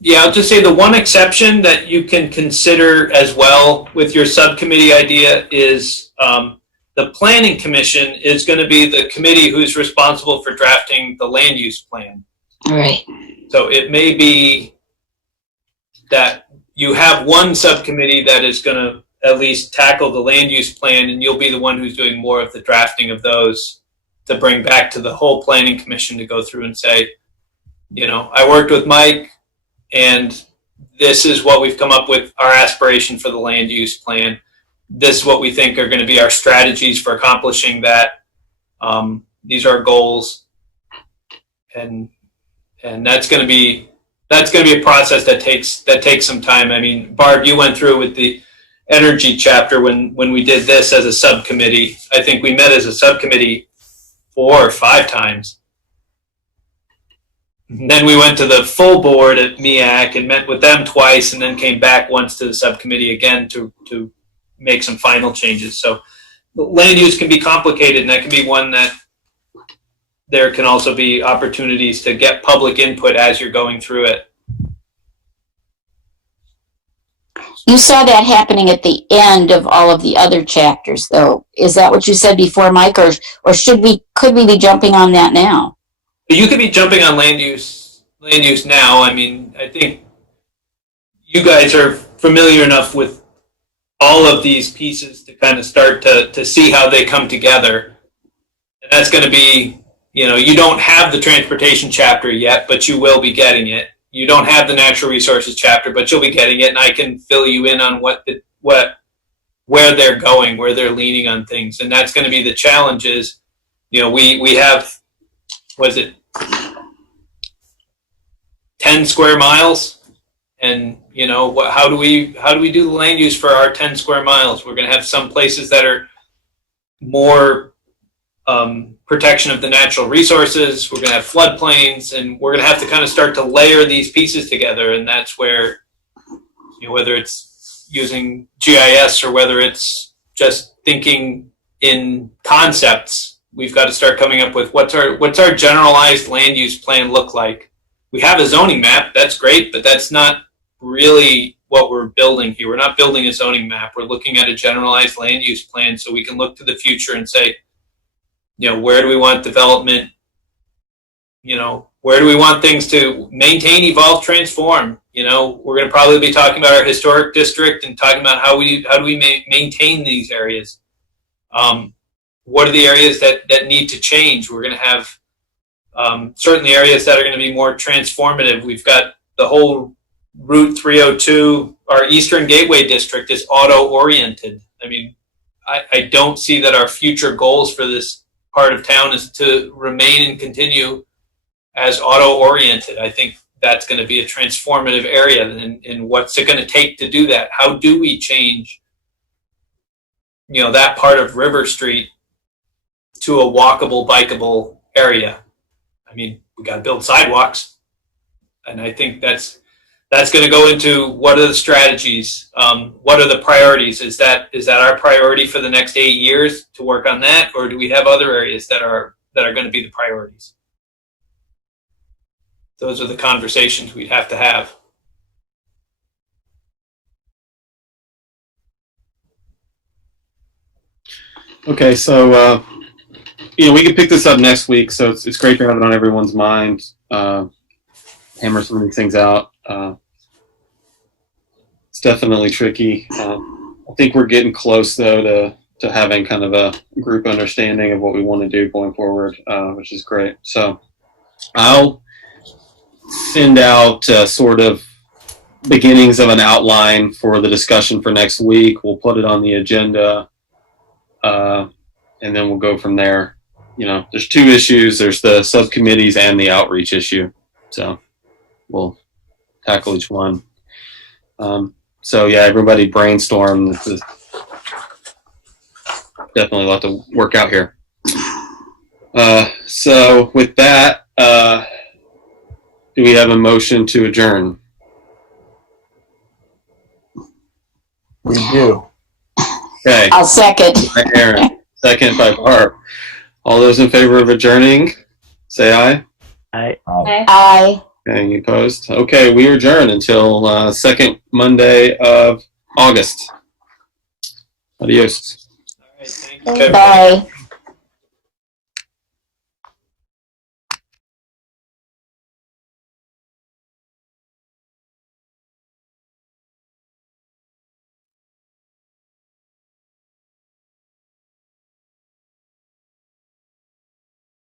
Yeah, I'll just say the one exception that you can consider as well with your subcommittee idea is the Planning Commission is going to be the committee who's responsible for drafting the land use plan. Right. So it may be that you have one subcommittee that is going to at least tackle the land use plan, and you'll be the one who's doing more of the drafting of those to bring back to the whole Planning Commission to go through and say, I worked with Mike, and this is what we've come up with, our aspiration for the land use plan. This is what we think are going to be our strategies for accomplishing that. These are our goals, and that's going to be a process that takes some time. I mean, Barb, you went through with the energy chapter when we did this as a subcommittee. I think we met as a subcommittee 4 or 5 times. And then we went to the full board at MEAC and met with them twice, and then came back once to the subcommittee again to make some final changes. So land use can be complicated, and that can be one that there can also be opportunities to get public input as you're going through it. You saw that happening at the end of all of the other chapters, though. Is that what you said before, Mike, or could we be jumping on that now? You could be jumping on land use now. I mean, I think you guys are familiar enough with all of these pieces to kind of start to see how they come together. And that's going to be, you don't have the transportation chapter yet, but you will be getting it. You don't have the natural resources chapter, but you'll be getting it, and I can fill you in on where they're going, where they're leaning on things. And that's going to be the challenge is, we have, was it 10 square miles? And, how do we do the land use for our 10 square miles? We're going to have some places that are more protection of the natural resources. We're going to have floodplains, and we're going to have to kind of start to layer these pieces together. And that's where, whether it's using GIS or whether it's just thinking in concepts, we've got to start coming up with what's our generalized land use plan look like. We have a zoning map, that's great, but that's not really what we're building here. We're not building a zoning map. We're looking at a generalized land use plan so we can look to the future and say, where do we want development? Where do we want things to maintain, evolve, transform? We're going to probably be talking about our historic district and talking about how do we maintain these areas. What are the areas that need to change? We're going to have certainly areas that are going to be more transformative. We've got the whole Route 302, our Eastern Gateway District is auto-oriented. I mean, I don't see that our future goals for this part of town is to remain and continue as auto-oriented. I think that's going to be a transformative area. And what's it going to take to do that? How do we change, that part of River Street to a walkable, bikeable area? I mean, we got to build sidewalks. And I think that's going to go into what are the strategies, what are the priorities? Is that our priority for the next 8 years to work on that, or do we have other areas that are going to be the priorities? Those are the conversations we'd have to have. Okay, so we can pick this up next week. So it's great to have it on everyone's mind. Hammer some of these things out. It's definitely tricky. I think we're getting close though to having kind of a group understanding of what we want to do going forward, which is great. So I'll send out sort of beginnings of an outline for the discussion for next week. We'll put it on the agenda, and then we'll go from there. There's two issues. There's the subcommittees and the outreach issue. So we'll tackle each one. So yeah, everybody brainstorm. This is definitely a lot to work out here. So with that, do we have a motion to adjourn? We do. Okay. I'll second. By Aaron. Second by Barb. All those in favor of adjourning, say aye. Aye. Aye. Okay, any opposed? Okay, we adjourn until second Monday of August. Adios. All right, thank you. Bye.